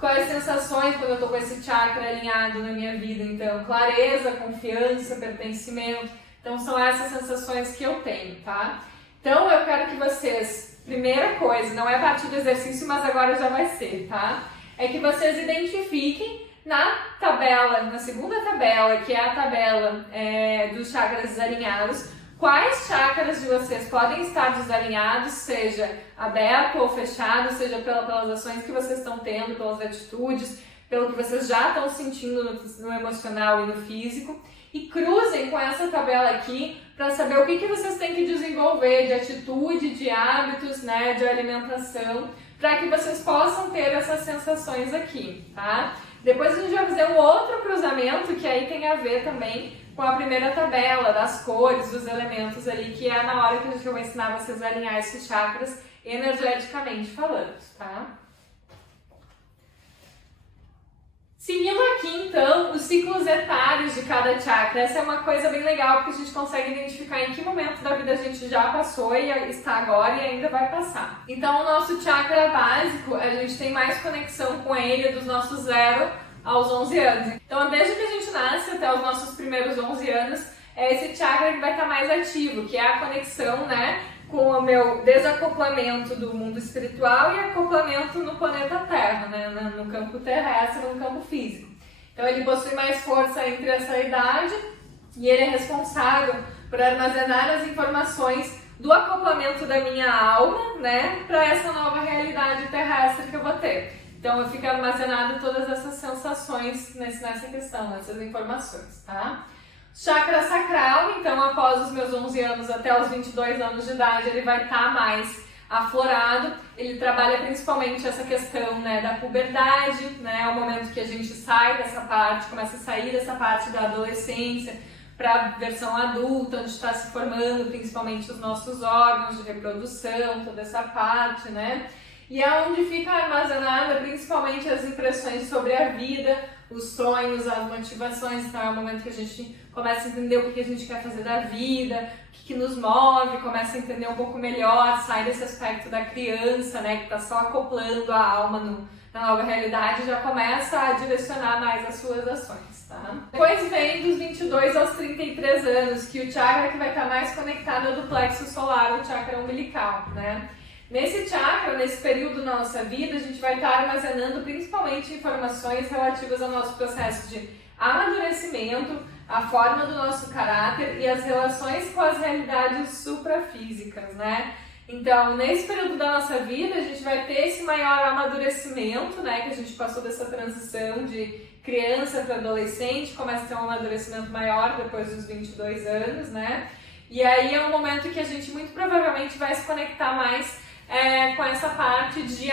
Quais sensações quando eu tô com esse chakra alinhado na minha vida? Então, clareza, confiança, pertencimento. Então, são essas sensações que eu tenho, tá? Então, eu quero que vocês, primeira coisa, não é a partir do exercício, mas agora já vai ser, tá? É que vocês identifiquem na tabela, na segunda tabela, que é a tabela dos chakras desalinhados, quais chakras de vocês podem estar desalinhados, seja aberto ou fechado, seja pelas ações que vocês estão tendo, pelas atitudes, pelo que vocês já estão sentindo no emocional e no físico, e cruzem com essa tabela aqui para saber o que vocês têm que desenvolver de atitude, de hábitos, né, de alimentação, para que vocês possam ter essas sensações aqui, tá? Depois a gente vai fazer um outro cruzamento que aí tem a ver também com a primeira tabela, das cores, dos elementos ali, que é na hora que eu vou ensinar vocês a alinhar esses chakras energeticamente falando, tá? Seguindo aqui, então, os ciclos etários de cada chakra. Essa é uma coisa bem legal, porque a gente consegue identificar em que momento da vida a gente já passou e está agora e ainda vai passar. Então, o nosso chakra básico, a gente tem mais conexão com ele dos nossos 0 aos 11 anos. Então, desde que a gente nasce até os nossos primeiros 11 anos, é esse chakra que vai estar mais ativo, que é a conexão, né, com o meu desacoplamento do mundo espiritual e acoplamento no planeta Terra, né, no campo terrestre, no campo físico. Então, ele possui mais força entre essa idade e ele é responsável por armazenar as informações do acoplamento da minha alma, né, para essa nova realidade terrestre que eu vou ter. Então, eu fico armazenado todas essas sensações nessa questão, nessas informações, tá? Chakra sacral, então, após os meus 11 anos até os 22 anos de idade, ele vai estar mais aflorado. Ele trabalha principalmente essa questão, né, da puberdade, né, é o momento que a gente sai dessa parte, começa a sair dessa parte da adolescência para a versão adulta, onde está se formando principalmente os nossos órgãos de reprodução, toda essa parte, né? E é onde fica armazenada principalmente as impressões sobre a vida, os sonhos, as motivações. Então é o momento que a gente começa a entender o que a gente quer fazer da vida, o que nos move, começa a entender um pouco melhor, sai desse aspecto da criança, né, que está só acoplando a alma na nova realidade, e já começa a direcionar mais as suas ações, tá? Depois vem dos 22 aos 33 anos, que o chakra que vai estar mais conectado é do plexo solar, o chakra umbilical, né? Nesse chakra, nesse período da nossa vida, a gente vai estar armazenando principalmente informações relativas ao nosso processo de amadurecimento, a forma do nosso caráter e as relações com as realidades suprafísicas, né? Então, nesse período da nossa vida, a gente vai ter esse maior amadurecimento, né? Que a gente passou dessa transição de criança para adolescente, começa a ter um amadurecimento maior depois dos 22 anos, né? E aí é um momento que a gente muito provavelmente vai se conectar mais com essa parte de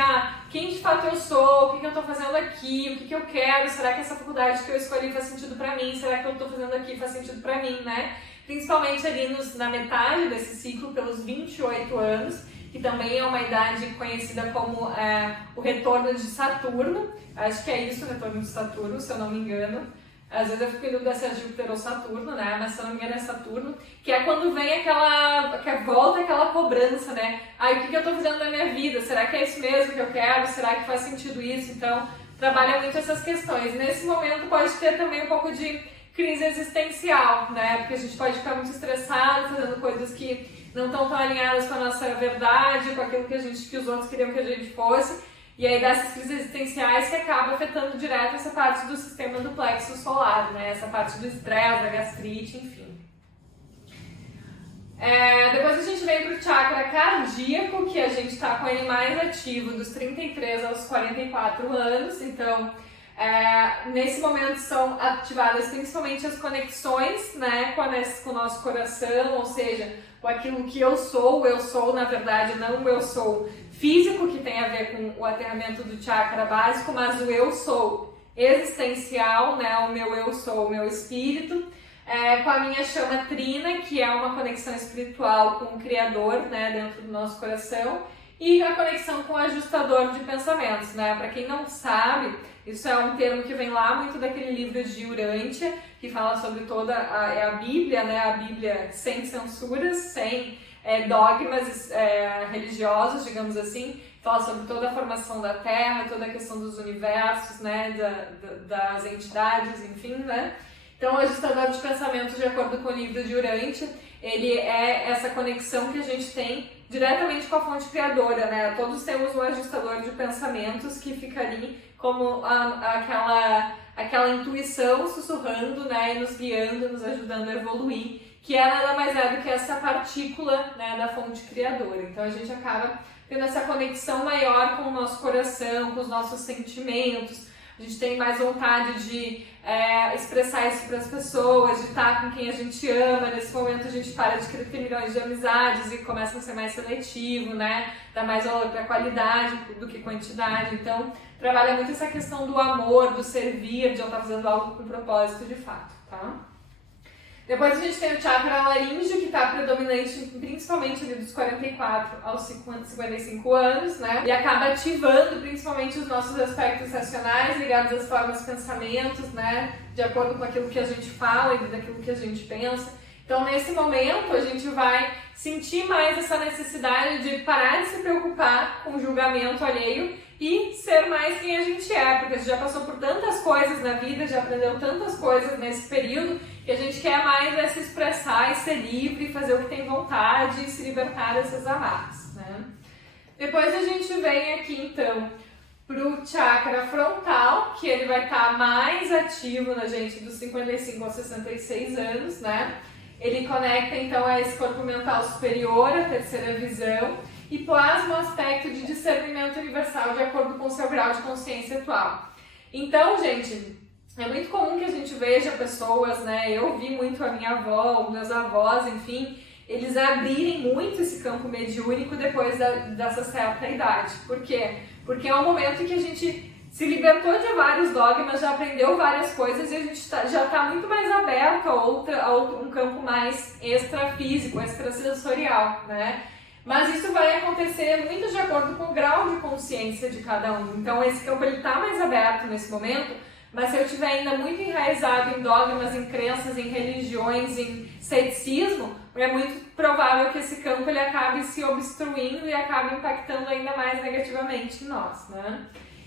quem de fato eu sou, o que eu estou fazendo aqui, o que eu quero, será que essa faculdade que eu escolhi faz sentido para mim, será que eu estou fazendo aqui faz sentido para mim, né? Principalmente ali na metade desse ciclo, pelos 28 anos, que também é uma idade conhecida como o retorno de Saturno, acho que é isso, o retorno de Saturno, se eu não me engano. Às vezes eu fico em dúvida se é Júpiter ou Saturno, né? Mas se eu não me engano é Saturno, que é quando vem volta aquela cobrança, né? Ai, o que eu tô fazendo na minha vida? Será que é isso mesmo que eu quero? Será que faz sentido isso? Então, trabalha muito essas questões. Nesse momento pode ter também um pouco de crise existencial, né? Porque a gente pode ficar muito estressado, fazendo coisas que não estão tão alinhadas com a nossa verdade, com aquilo que os outros queriam que a gente fosse. E aí dessas crises existenciais que acaba afetando direto essa parte do sistema do plexo solar, né? Essa parte do estresse, da gastrite, enfim. Depois a gente vem para o chakra cardíaco, que a gente está com ele mais ativo dos 33 aos 44 anos. Então, nesse momento são ativadas principalmente as conexões, né, com o nosso coração, ou seja, com aquilo que eu sou na verdade não o eu sou físico, que tem a ver com o aterramento do chakra básico, mas o eu sou existencial, né, o meu eu sou, o meu espírito, com a minha chama trina, que é uma conexão espiritual com o Criador, né, dentro do nosso coração, e a conexão com o ajustador de pensamentos, né, para quem não sabe, isso é um termo que vem lá muito daquele livro de Urântia, que fala sobre toda a Bíblia, né, a Bíblia sem censuras, sem dogmas religiosos, digamos assim, fala sobre toda a formação da Terra, toda a questão dos universos, né, das entidades, enfim, né. Então, o ajustador de pensamento, de acordo com o livro de Urântia, ele é essa conexão que a gente tem diretamente com a fonte criadora, né? Todos temos um ajustador de pensamentos que fica ali como aquela intuição sussurrando, né, e nos guiando, nos ajudando a evoluir, que nada mais é do que essa partícula, né, da fonte criadora. Então a gente acaba tendo essa conexão maior com o nosso coração, com os nossos sentimentos. A gente tem mais vontade de expressar isso para as pessoas, de estar com quem a gente ama. Nesse momento a gente para de querer ter milhões de amizades e começa a ser mais seletivo, né? Dá mais valor para qualidade do que quantidade. Então, trabalha muito essa questão do amor, do servir, de eu estar fazendo algo com propósito de fato, tá? Depois a gente tem o chakra laríngeo, que está predominante principalmente ali dos 44 aos 55 anos, né? E acaba ativando principalmente os nossos aspectos racionais ligados às formas de pensamentos, né? De acordo com aquilo que a gente fala e daquilo que a gente pensa. Então, nesse momento, a gente vai sentir mais essa necessidade de parar de se preocupar com o julgamento alheio e ser mais quem a gente é, porque a gente já passou por tantas coisas na vida, já aprendeu tantas coisas nesse período, que a gente quer mais se expressar e ser livre, fazer o que tem vontade e se libertar dessas amarras, né? Depois a gente vem aqui, então, pro chakra frontal, que ele vai estar mais ativo na gente dos 55 aos 66 anos, né? Ele conecta, então, a esse corpo mental superior, a terceira visão, e plasma o aspecto de discernimento universal de acordo com o seu grau de consciência atual. Então, gente, é muito comum que a gente veja pessoas, né, eu vi muito a minha avó, meus avós, enfim, eles abrirem muito esse campo mediúnico depois dessa certa idade. Por quê? Porque é um momento em que a gente se libertou de vários dogmas, já aprendeu várias coisas e a gente já está muito mais aberto a um campo mais extrafísico, extrasensorial, né? Mas isso vai acontecer muito de acordo com o grau de consciência de cada um. Então esse campo está mais aberto nesse momento, mas se eu estiver ainda muito enraizado em dogmas, em crenças, em religiões, em ceticismo, é muito provável que esse campo ele acabe se obstruindo e acabe impactando ainda mais negativamente em nós, né?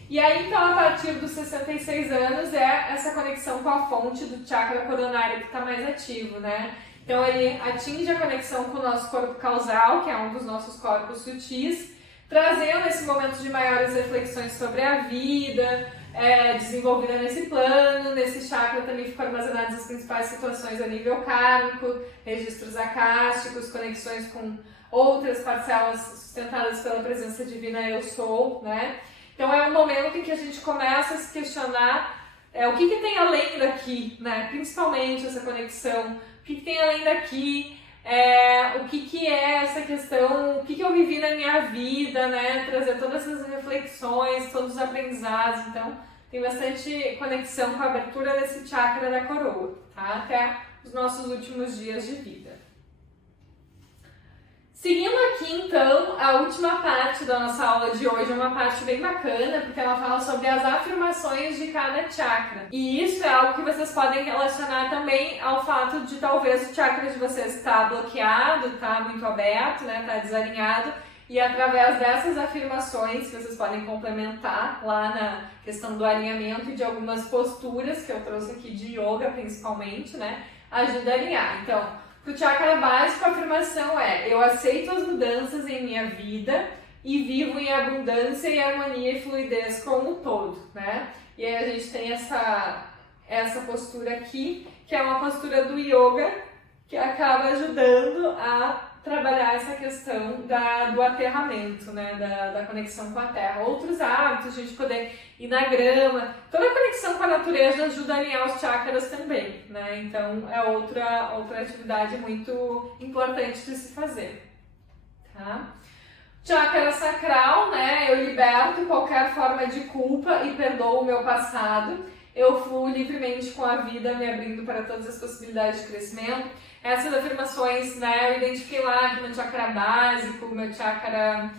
E aí, então, a partir dos 66 anos é essa conexão com a fonte do chakra coronário que está mais ativo, né? Então, ele atinge a conexão com o nosso corpo causal, que é um dos nossos corpos sutis, trazendo esse momento de maiores reflexões sobre a vida, desenvolvida nesse plano. Nesse chakra também ficam armazenadas as principais situações a nível kármico, registros acásticos, conexões com outras parcelas sustentadas pela presença divina Eu Sou, né? Então é um momento em que a gente começa a se questionar o que tem além daqui, né? Principalmente essa conexão, o que tem além daqui, o que é essa questão, o que eu vivi na minha vida, né? Trazer todas essas reflexões, todos os aprendizados. Então tem bastante conexão com a abertura desse chakra da coroa, tá? Até os nossos últimos dias de vida. Seguindo aqui, então, a última parte da nossa aula de hoje é uma parte bem bacana, porque ela fala sobre as afirmações de cada chakra. E isso é algo que vocês podem relacionar também ao fato de talvez o chakra de vocês estar bloqueado, estar muito aberto, né, estar desalinhado. E através dessas afirmações, que vocês podem complementar lá na questão do alinhamento e de algumas posturas que eu trouxe aqui de yoga, principalmente, né, ajuda a alinhar. Então, o chakra básico, a afirmação é: eu aceito as mudanças em minha vida e vivo em abundância e harmonia e fluidez como um todo, né? E aí a gente tem essa postura aqui, que é uma postura do yoga, que acaba ajudando a trabalhar essa questão do aterramento, né? Da conexão com a terra. Outros hábitos, a gente poder ir na grama, toda a conexão com a natureza ajuda a alinhar os chakras também, né? Então é outra atividade muito importante de se fazer, tá? Chakra sacral, né? Eu liberto qualquer forma de culpa e perdoo o meu passado. Eu fluo livremente com a vida, me abrindo para todas as possibilidades de crescimento. Essas afirmações, né, eu identifiquei lá que meu chakra básico, meu chakra,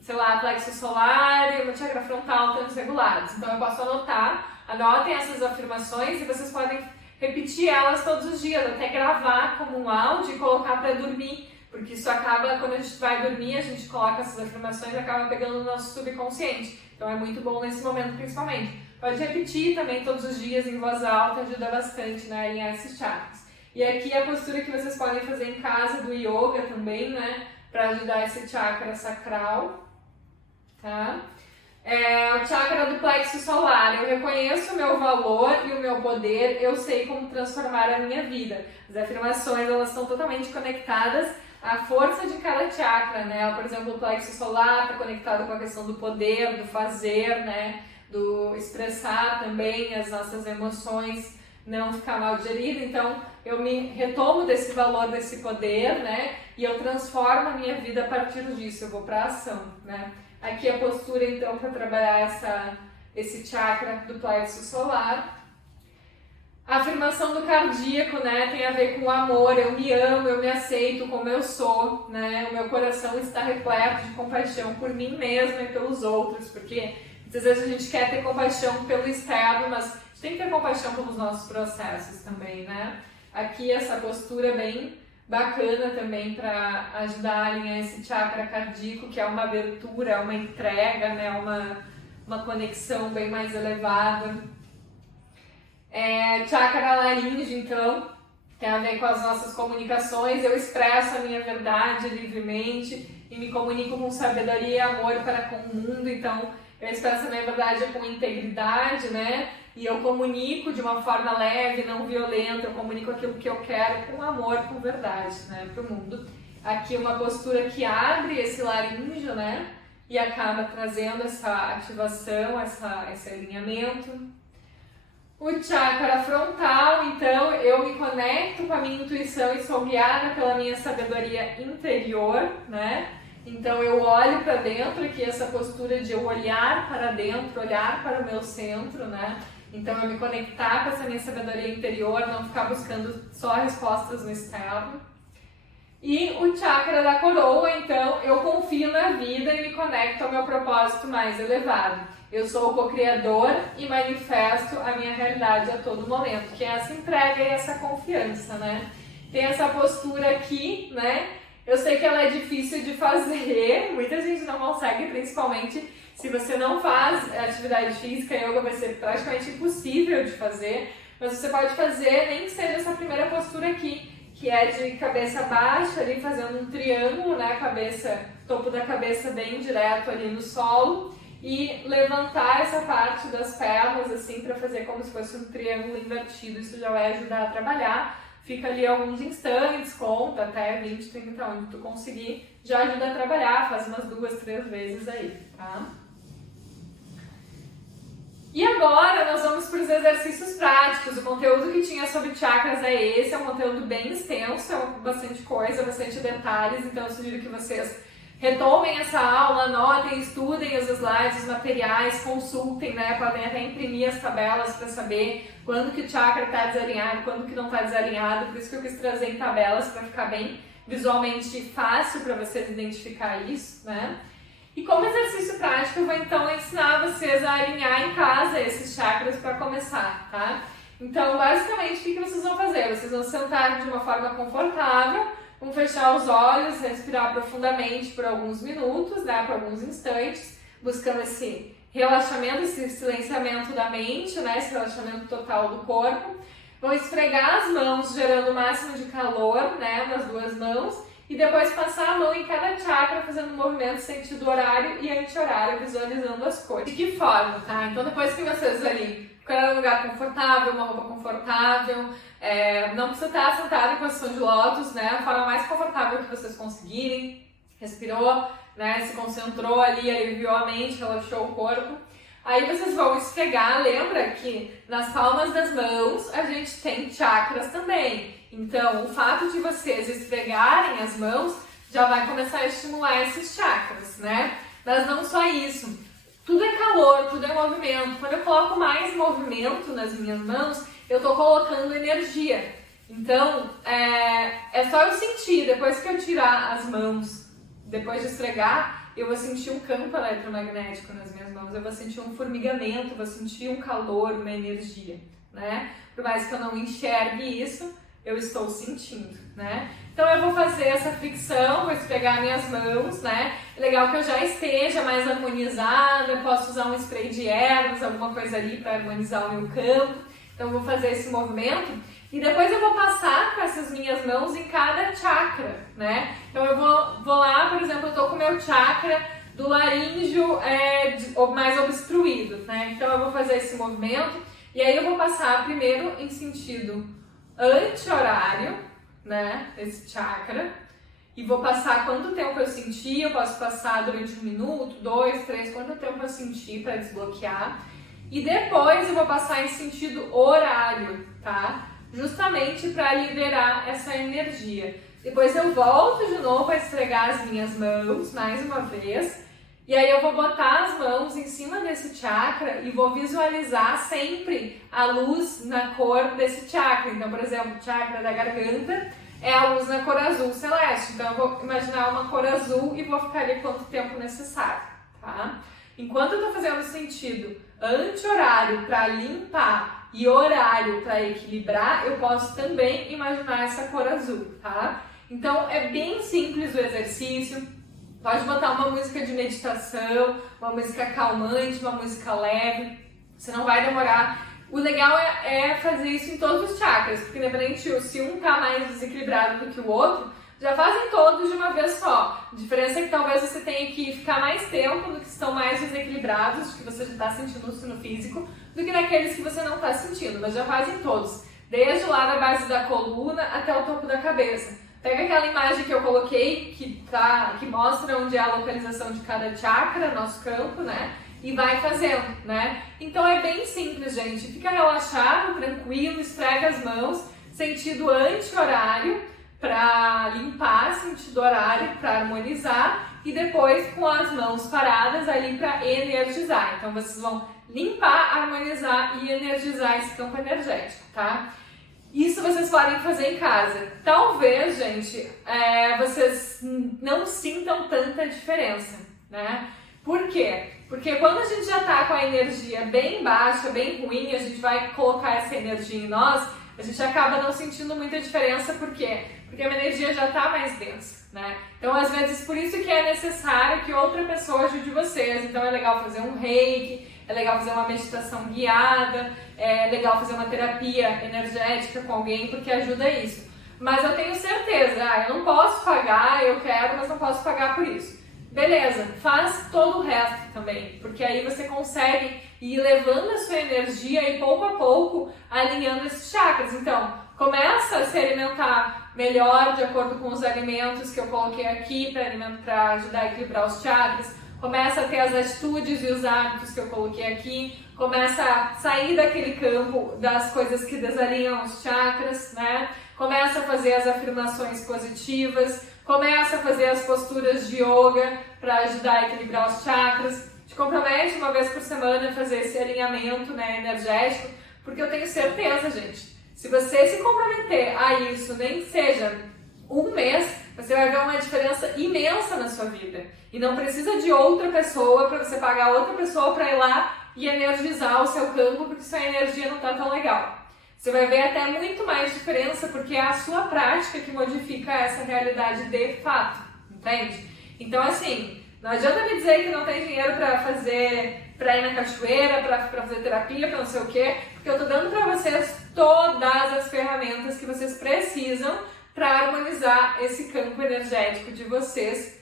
sei lá, plexo solar e meu chakra frontal estão desregulados. Então eu posso anotem essas afirmações e vocês podem repetir elas todos os dias, até gravar como um áudio e colocar para dormir. Porque isso acaba, quando a gente vai dormir, a gente coloca essas afirmações e acaba pegando no nosso subconsciente. Então é muito bom nesse momento, principalmente. Pode repetir também todos os dias em voz alta, ajuda bastante, né, a alinhar esses chakras. E aqui a postura que vocês podem fazer em casa do yoga também, né, para ajudar esse chakra sacral, tá? O chakra do plexo solar. Eu reconheço o meu valor e o meu poder, eu sei como transformar a minha vida. As afirmações, elas estão totalmente conectadas à força de cada chakra, né? Por exemplo, o plexo solar está conectado com a questão do poder, do fazer, né? Do expressar também as nossas emoções, não ficar mal digerido. Então eu me retomo desse valor, desse poder, né? E eu transformo a minha vida a partir disso, eu vou para a ação, né? Aqui a postura então para trabalhar esse chakra do plexo solar. A afirmação do cardíaco, né, tem a ver com o amor. Eu me amo, eu me aceito como eu sou, né? O meu coração está repleto de compaixão por mim mesma e pelos outros, porque muitas vezes a gente quer ter compaixão pelo externo, mas a gente tem que ter compaixão pelos nossos processos também, né? Aqui essa postura bem bacana também para ajudar a alinhar esse chakra cardíaco, que é uma abertura, uma entrega, né? Uma conexão bem mais elevada. Chakra laríngeo, então, tem a ver com as nossas comunicações. Eu expresso a minha verdade livremente e me comunico com sabedoria e amor para com o mundo. Então, eu expresso a minha verdade com integridade, né? E eu comunico de uma forma leve, não violenta. Eu comunico aquilo que eu quero com amor, com verdade, né? Para o mundo. Aqui uma postura que abre esse laríngeo, né? E acaba trazendo essa ativação, esse alinhamento. O chakra frontal, então, eu me conecto com a minha intuição e sou guiada pela minha sabedoria interior, né? Então eu olho para dentro, aqui essa postura de eu olhar para dentro, olhar para o meu centro, né? Então eu me conectar com essa minha sabedoria interior, não ficar buscando só respostas no externo. E o chakra da coroa, então, eu confio na vida e me conecto ao meu propósito mais elevado. Eu sou o co-criador e manifesto a minha realidade a todo momento, que é essa entrega e essa confiança, né? Tem essa postura aqui, né? Eu sei que ela é difícil de fazer, muita gente não consegue, principalmente se você não faz atividade física, yoga vai ser praticamente impossível de fazer, mas você pode fazer, nem que seja essa primeira postura aqui, que é de cabeça baixa, ali fazendo um triângulo, né? Topo da cabeça bem direto ali no solo, e levantar essa parte das pernas assim para fazer como se fosse um triângulo invertido. Isso já vai ajudar a trabalhar. Fica ali alguns instantes, conta até 20, 30, onde tu conseguir, já ajuda a trabalhar, faz umas 2, 3 vezes aí, tá? E agora nós vamos para os exercícios práticos. O conteúdo que tinha sobre chakras é esse, é um conteúdo bem extenso, é bastante coisa, bastante detalhes, então eu sugiro que vocês retomem essa aula, anotem, estudem os slides, os materiais, consultem, né? Podem até imprimir as tabelas para saber quando que o chakra está desalinhado, quando que não está desalinhado. Por isso que eu quis trazer em tabelas para ficar bem visualmente fácil para vocês identificar isso, né? E como exercício prático, eu vou então ensinar vocês a alinhar em casa esses chakras para começar, tá? Então, basicamente, o que vocês vão fazer? Vocês vão sentar de uma forma confortável, vão fechar os olhos, respirar profundamente por alguns minutos, né, por alguns instantes, buscando esse relaxamento, esse silenciamento da mente, né, esse relaxamento total do corpo. Vão esfregar as mãos, gerando o máximo de calor, né, nas duas mãos, e depois passar a mão em cada chakra, fazendo um movimento sentido horário e anti-horário, visualizando as cores. De que forma, tá? Então, depois que vocês ali ficarem num lugar confortável, uma roupa confortável, não precisa estar sentado em posição de lótus, né? A forma mais confortável que vocês conseguirem. Respirou, né? Se concentrou ali, aliviou a mente, relaxou o corpo. Aí vocês vão esfregar, lembra que nas palmas das mãos a gente tem chakras também. Então, o fato de vocês esfregarem as mãos já vai começar a estimular esses chakras, né? Mas não só isso. Tudo é calor, tudo é movimento. Quando eu coloco mais movimento nas minhas mãos, eu tô colocando energia. Então, é só eu sentir, depois que eu tirar as mãos, depois de esfregar, eu vou sentir um campo eletromagnético nas minhas mãos, eu vou sentir um formigamento, vou sentir um calor, uma energia, né? Por mais que eu não enxergue isso, eu estou sentindo, né? Então eu vou fazer essa fricção, vou esfregar minhas mãos, né? É legal que eu já esteja mais harmonizada, eu posso usar um spray de ervas, alguma coisa ali para harmonizar o meu campo. Então eu vou fazer esse movimento e depois eu vou passar com essas minhas mãos em cada chakra, né? Então eu vou lá, por exemplo, eu tô com o meu chakra do laríngeo mais obstruído, né? Então eu vou fazer esse movimento e aí eu vou passar primeiro em sentido anti-horário, né, esse chakra, e vou passar quanto tempo eu sentir, eu posso passar durante 1 minuto, 2, 3, quanto tempo eu sentir para desbloquear, e depois eu vou passar em sentido horário, tá, justamente para liberar essa energia. Depois eu volto de novo a esfregar as minhas mãos, mais uma vez, e aí eu vou botar as mãos em cima desse chakra e vou visualizar sempre a luz na cor desse chakra. Então, por exemplo, o chakra da garganta é a luz na cor azul celeste. Então, eu vou imaginar uma cor azul e vou ficar ali quanto tempo necessário, tá? Enquanto eu tô fazendo sentido anti-horário para limpar e horário para equilibrar, eu posso também imaginar essa cor azul, tá? Então, é bem simples o exercício. Pode botar uma música de meditação, uma música calmante, uma música leve. Você não vai demorar. O legal é fazer isso em todos os chakras, porque independente se um tá mais desequilibrado do que o outro, já fazem todos de uma vez só. A diferença é que talvez você tenha que ficar mais tempo no que estão mais desequilibrados, que você já está sentindo isso no físico, do que naqueles que você não está sentindo, mas já fazem todos. Desde lá da base da coluna até o topo da cabeça. Pega aquela imagem que eu coloquei, que mostra onde é a localização de cada chakra, nosso campo, né? E vai fazendo, né? Então é bem simples, gente. Fica relaxado, tranquilo, esfrega as mãos, sentido anti-horário para limpar, sentido horário para harmonizar e depois com as mãos paradas ali para energizar. Então vocês vão limpar, harmonizar e energizar esse campo energético, tá? Isso vocês podem fazer em casa. Talvez, gente, vocês não sintam tanta diferença, né? Por quê? Porque quando a gente já tá com a energia bem baixa, bem ruim, a gente vai colocar essa energia em nós, a gente acaba não sentindo muita diferença. Por quê? Porque a energia já tá mais densa, né? Então, às vezes, por isso que é necessário que outra pessoa ajude vocês. Então, é legal fazer um reiki, é legal fazer uma meditação guiada, é legal fazer uma terapia energética com alguém, porque ajuda isso. Mas eu tenho certeza, eu não posso pagar, eu quero, mas não posso pagar por isso. Beleza, faz todo o resto também, porque aí você consegue ir levando a sua energia e pouco a pouco alinhando esses chakras. Então, começa a se alimentar melhor de acordo com os alimentos que eu coloquei aqui para ajudar a equilibrar os chakras. Começa a ter as atitudes e os hábitos que eu coloquei aqui. Começa a sair daquele campo das coisas que desalinham os chakras, né? Começa a fazer as afirmações positivas. Começa a fazer as posturas de yoga para ajudar a equilibrar os chakras. Te compromete uma vez por semana a fazer esse alinhamento, né, energético, porque eu tenho certeza, gente, se você se comprometer a isso, nem que seja um mês, você vai ver uma diferença imensa na sua vida. E não precisa de outra pessoa para você pagar outra pessoa para ir lá e energizar o seu campo, porque sua energia não está tão legal. Você vai ver até muito mais diferença, porque é a sua prática que modifica essa realidade de fato, entende? Então, assim, não adianta me dizer que não tem dinheiro para ir na cachoeira, para fazer terapia, para não sei o quê, porque eu tô dando para vocês todas as ferramentas que vocês precisam para harmonizar esse campo energético de vocês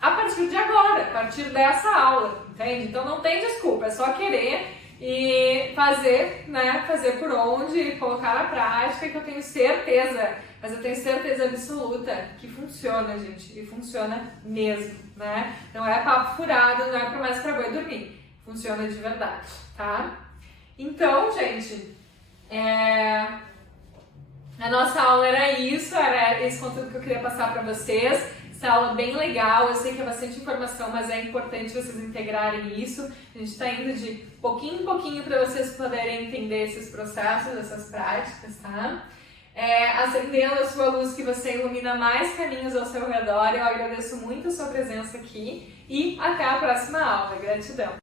a partir de agora, a partir dessa aula, entende? Então não tem desculpa, é só querer e fazer, né? Fazer por onde, colocar na prática, que eu tenho certeza, mas eu tenho certeza absoluta que funciona, gente, e funciona mesmo, né? Não é papo furado, não é promessa pra boi dormir, funciona de verdade, tá? Então, gente, a nossa aula era isso, era esse conteúdo que eu queria passar pra vocês. Essa aula bem legal, eu sei que é bastante informação, mas é importante vocês integrarem isso. A gente está indo de pouquinho em pouquinho para vocês poderem entender esses processos, essas práticas, tá? Acendendo a sua luz, que você ilumina mais caminhos ao seu redor. Eu agradeço muito a sua presença aqui e até a próxima aula. Gratidão!